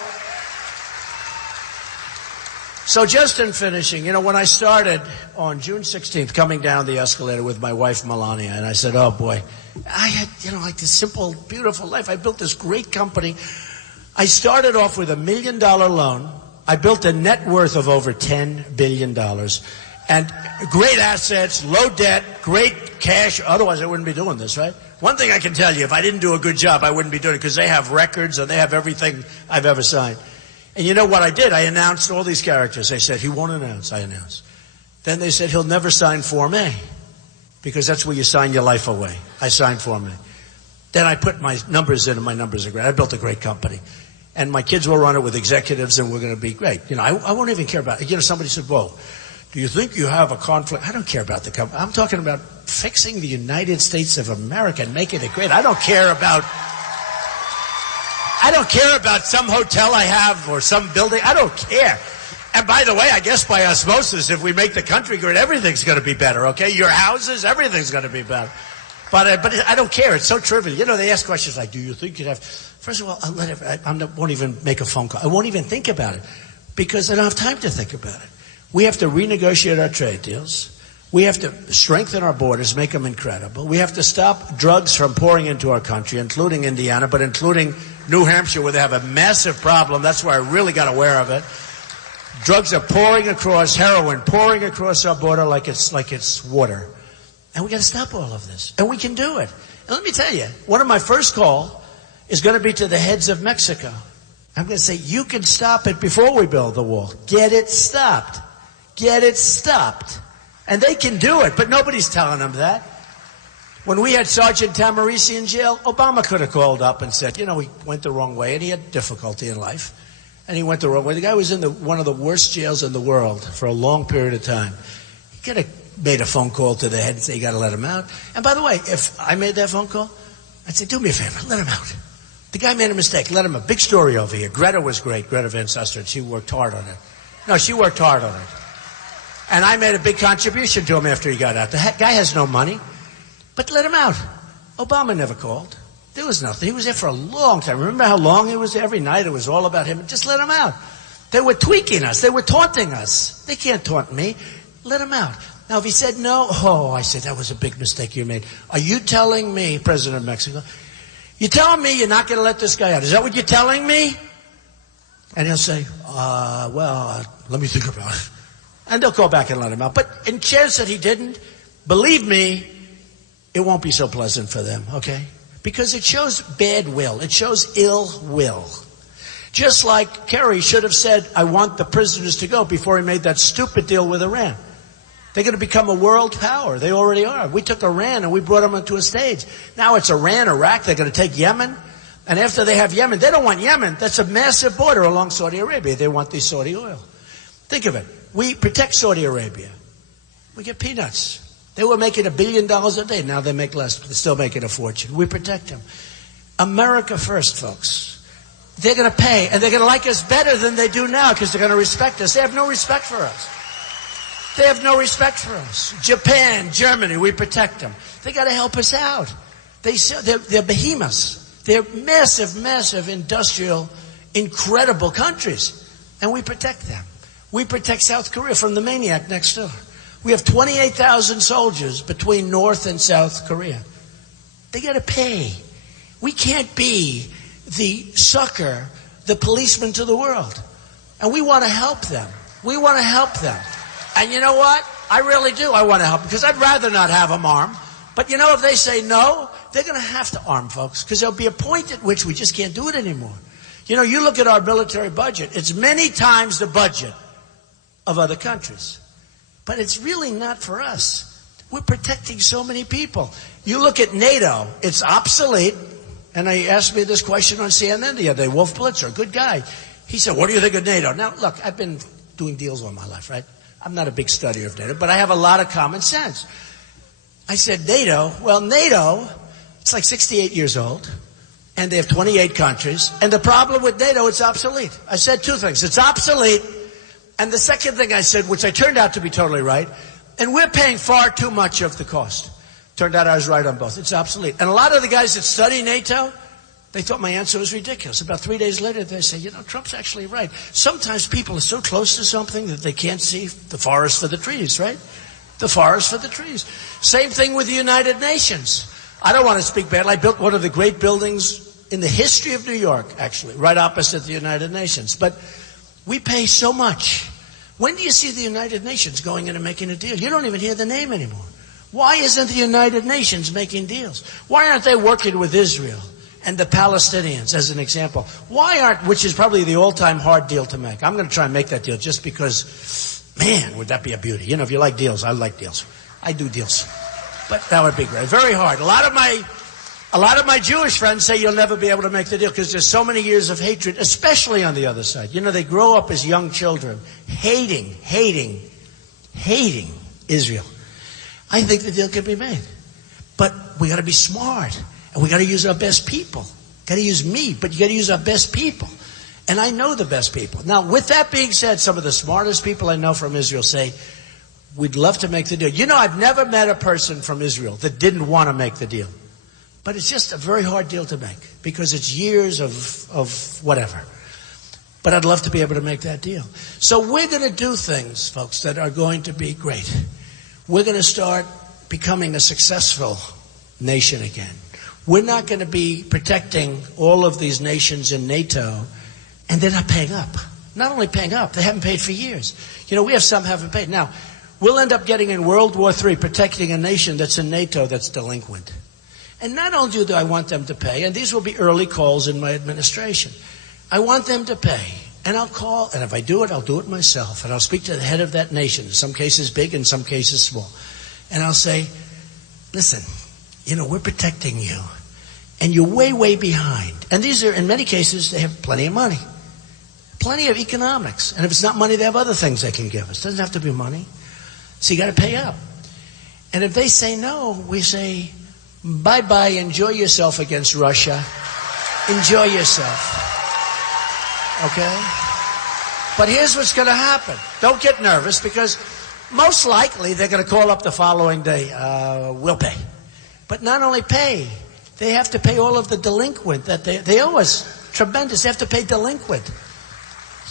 just in finishing, when I started on June 16th coming down the escalator with my wife Melania, and I said, oh boy, I had, like this simple, beautiful life. I built this great company. I started off with $1 million loan. I built a net worth of over $10 billion. And great assets, low debt, great cash. Otherwise, I wouldn't be doing this, right? One thing I can tell you, if I didn't do a good job, I wouldn't be doing it because they have records and they have everything I've ever signed. And you know what I did? I announced all these characters. They said, he won't announce. I announced. Then they said, he'll never sign Form A because that's where you sign your life away. I signed Form A. Then I put my numbers in, and my numbers are great. I built a great company. And my kids will run it with executives, and we're going to be great. I won't even care about it. Somebody said, whoa, do you think you have a conflict? I don't care about the company. I'm talking about fixing the United States of America and making it great. I don't care about some hotel I have or some building. I don't care. And by the way, I guess by osmosis, if we make the country great, everything's going to be better, okay? Your houses, everything's going to be better. But I don't care. It's so trivial. They ask questions like, do you think you'd have... First of all, I won't even make a phone call. I won't even think about it because I don't have time to think about it. We have to renegotiate our trade deals. We have to strengthen our borders, make them incredible. We have to stop drugs from pouring into our country, including Indiana, but including New Hampshire, where they have a massive problem. That's where I really got aware of it. Drugs are pouring across, heroin pouring across our border like it's water. And we got to stop all of this. And we can do it. And let me tell you, one of my first call is going to be to the heads of Mexico. I'm going to say, you can stop it before we build the wall. Get it stopped. Get it stopped. And they can do it, but nobody's telling them that. When we had Sergeant Tamarisi in jail, Obama could have called up and said, he went the wrong way, and he had difficulty in life. And he went the wrong way. The guy was in one of the worst jails in the world for a long period of time. He could have made a phone call to the head and say, you got to let him out. And by the way, if I made that phone call, I'd say, do me a favor, let him out. The guy made a mistake. Let him. A big story over here. Greta was great. Greta Van Susteren. She worked hard on it. No, she worked hard on it. And I made a big contribution to him after he got out. The guy has no money, but let him out. Obama never called. There was nothing. He was there for a long time. Remember how long he was there? Every night it was all about him. Just let him out. They were tweaking us. They were taunting us. They can't taunt me. Let him out. Now, if he said no, I said, that was a big mistake you made. Are you telling me, President of Mexico, you're telling me you're not going to let this guy out? Is that what you're telling me? And he'll say, let me think about it. And they'll go back and let him out. But in chance that he didn't, believe me, it won't be so pleasant for them, okay? Because it shows bad will. It shows ill will. Just like Kerry should have said, I want the prisoners to go before he made that stupid deal with Iran. They're going to become a world power. They already are. We took Iran and we brought them onto a stage. Now it's Iran, Iraq. They're going to take Yemen. And after they have Yemen, they don't want Yemen. That's a massive border along Saudi Arabia. They want the Saudi oil. Think of it. We protect Saudi Arabia. We get peanuts. They were making $1 billion a day. Now they make less, but they're still making a fortune. We protect them. America first, folks. They're going to pay, and they're going to like us better than they do now because they're going to respect us. They have no respect for us. They have no respect for us. Japan, Germany, we protect them. They got to help us out. They're behemoths. They're massive, massive industrial, incredible countries, and we protect them. We protect South Korea from the maniac next door. We have 28,000 soldiers between North and South Korea. They got to pay. We can't be the sucker, the policeman to the world. And we want to help them. We want to help them. And you know what? I really do. I want to help them because I'd rather not have them armed. But you know, if they say no, they're going to have to arm folks because there'll be a point at which we just can't do it anymore. You know, you look at our military budget. It's many times the budget of other countries. But it's really not for us. We're protecting so many people. You look at NATO, it's obsolete. And they asked me this question on CNN the other day. Wolf Blitzer, a good guy. He said, what do you think of NATO? Now, look, I've been doing deals all my life, right? I'm not a big studier of NATO, but I have a lot of common sense. I said, NATO, it's like 68 years old, and they have 28 countries. And the problem with NATO, it's obsolete. I said two things. It's obsolete. And the second thing I said, which I turned out to be totally right, and we're paying far too much of the cost. Turned out I was right on both. It's obsolete. And a lot of the guys that study NATO, they thought my answer was ridiculous. About 3 days later, they say, you know, Trump's actually right. Sometimes people are so close to something that they can't see the forest for the trees, right? The forest for the trees. Same thing with the United Nations. I don't want to speak badly. I built one of the great buildings in the history of New York, actually, right opposite the United Nations. But we pay so much. When do you see the United Nations going in and making a deal? You don't even hear the name anymore. Why isn't the United Nations making deals? Why aren't they working with Israel and the Palestinians, as an example? Why aren't, which is probably the all-time hard deal to make. I'm going to try and make that deal just because, man, would that be a beauty. You know, if you like deals, I like deals. I do deals. But that would be great. Very hard. A lot of my Jewish friends say you'll never be able to make the deal because there's so many years of hatred, especially on the other side. You know, they grow up as young children hating Israel. I think the deal can be made. But we got to be smart. And we got to use our best people. Got to use me, but you got to use our best people. And I know the best people. Now, with that being said, some of the smartest people I know from Israel say, we'd love to make the deal. You know, I've never met a person from Israel that didn't want to make the deal. But it's just a very hard deal to make because it's years of whatever. But I'd love to be able to make that deal. So we're going to do things, folks, that are going to be great. We're going to start becoming a successful nation again. We're not going to be protecting all of these nations in NATO, and they're not paying up. Not only paying up, they haven't paid for years. You know, we have some haven't paid. Now, we'll end up getting in World War III protecting a nation that's in NATO that's delinquent. And not only do I want them to pay, and these will be early calls in my administration, I want them to pay. And I'll call, and if I do it, I'll do it myself. And I'll speak to the head of that nation, in some cases big, in some cases small. And I'll say, listen, you know, we're protecting you. And you're way, way behind. And these are, in many cases, they have plenty of money. Plenty of economics. And if it's not money, they have other things they can give us. It doesn't have to be money. So you got to pay up. And if they say no, we say, bye-bye, enjoy yourself against Russia. Enjoy yourself. Okay? But here's what's going to happen. Don't get nervous because Most likely, they're going to call up the following day, we'll pay. But not only pay, they have to pay all of the delinquent that they owe us. Tremendous. They have to pay delinquent.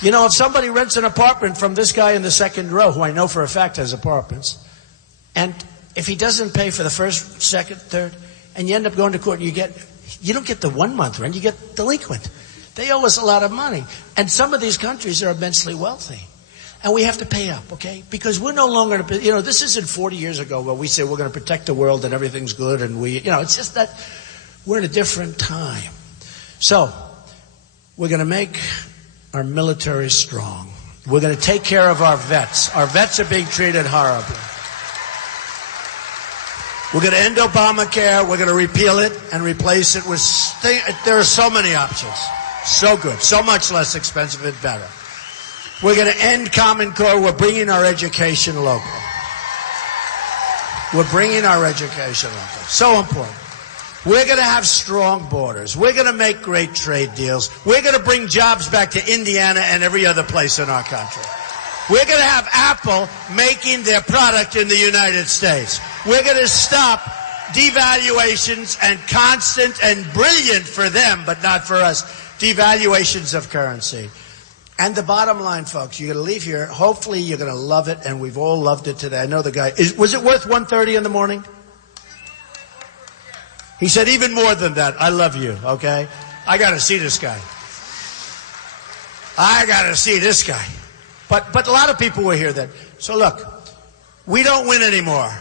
You know, if somebody rents an apartment from this guy in the second row, who I know for a fact has apartments, and if he doesn't pay for the first, second, third, and you end up going to court, you don't get the 1 month rent, you get delinquent. They owe us a lot of money. And some of these countries are immensely wealthy. And we have to pay up, okay? Because we're no longer, this isn't 40 years ago where we say we're going to protect the world and everything's good and it's just that we're in a different time. So, we're going to make our military strong. We're going to take care of our vets. Our vets are being treated horribly. We're going to end Obamacare. We're going to repeal it and replace it with... There are so many options. So good. So much less expensive and better. We're going to end Common Core. We're bringing our education local. We're bringing our education local. So important. We're going to have strong borders. We're going to make great trade deals. We're going to bring jobs back to Indiana and every other place in our country. We're going to have Apple making their product in the United States. We're going to stop devaluations and constant and brilliant for them, but not for us, devaluations of currency. And the bottom line, folks, you're going to leave here. Hopefully you're going to love it, and we've all loved it today. I know the guy. Was it worth $130 in the morning? He said, even more than that. I love you, okay? I got to see this guy. I got to see this guy. But a lot of people were here then. So look, we don't win anymore.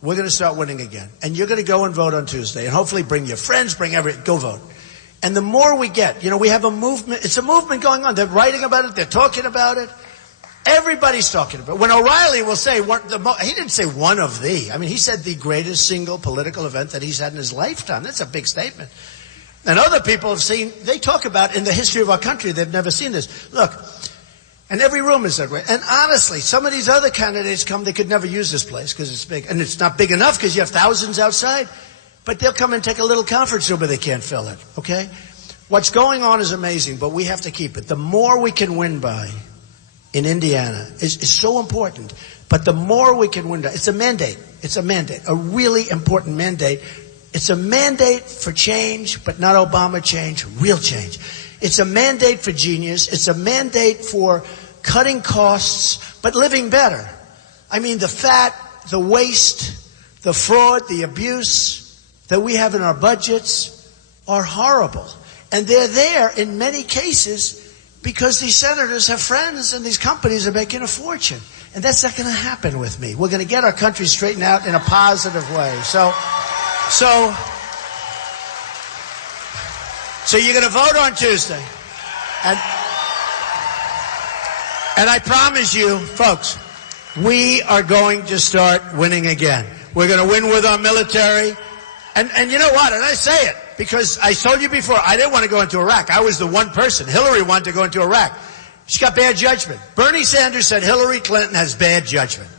We're going to start winning again. And you're going to go and vote on Tuesday. And hopefully bring your friends, go vote. And the more we get, we have a movement. It's a movement going on. They're writing about it. They're talking about it. Everybody's talking about it. When O'Reilly will say, he didn't say one of the. I mean, he said the greatest single political event that he's had in his lifetime. That's a big statement. And other people have seen, they talk about in the history of our country, they've never seen this. Look, and every room is that way. And honestly, some of these other candidates come, they could never use this place because it's big. And it's not big enough because you have thousands outside. But they'll come and take a little conference room, but they can't fill it, okay? What's going on is amazing, but we have to keep it. The more we can win by in Indiana is so important. But the more we can win by, it's a mandate. It's a mandate, a really important mandate. It's a mandate for change, but not Obama change, real change. It's a mandate for genius. It's a mandate for cutting costs, but living better. I mean, the fat, the waste, the fraud, the abuse that we have in our budgets are horrible. And they're there in many cases because these senators have friends and these companies are making a fortune. And that's not going to happen with me. We're going to get our country straightened out in a positive way. So you're going to vote on Tuesday. And I promise you, folks, we are going to start winning again. We're going to win with our military. And you know what? And I say it because I told you before, I didn't want to go into Iraq. I was the one person. Hillary wanted to go into Iraq. She got bad judgment. Bernie Sanders said Hillary Clinton has bad judgment.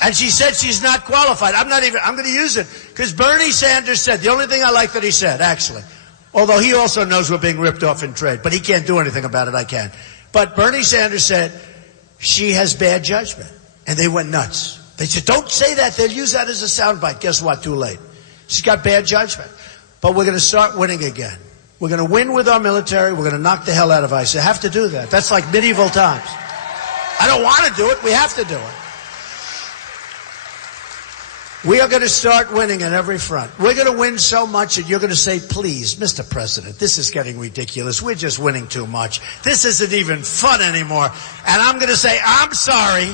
And she said she's not qualified. I'm going to use it because Bernie Sanders said, the only thing I like that he said, actually, although he also knows we're being ripped off in trade, but he can't do anything about it, I can. But Bernie Sanders said she has bad judgment. And they went nuts. They said, don't say that. They'll use that as a soundbite. Guess what? Too late. She's got bad judgment. But we're going to start winning again. We're going to win with our military. We're going to knock the hell out of ISIS. You have to do that. That's like medieval times. I don't want to do it. We have to do it. We are going to start winning on every front. We're going to win so much that you're going to say, please, Mr. President, this is getting ridiculous. We're just winning too much. This isn't even fun anymore. And I'm going to say, I'm sorry.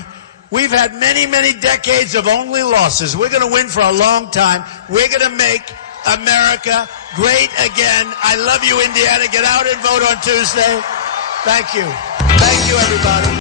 We've had many, many decades of only losses. We're going to win for a long time. We're going to make America great again. I love you, Indiana. Get out and vote on Tuesday. Thank you. Thank you, everybody.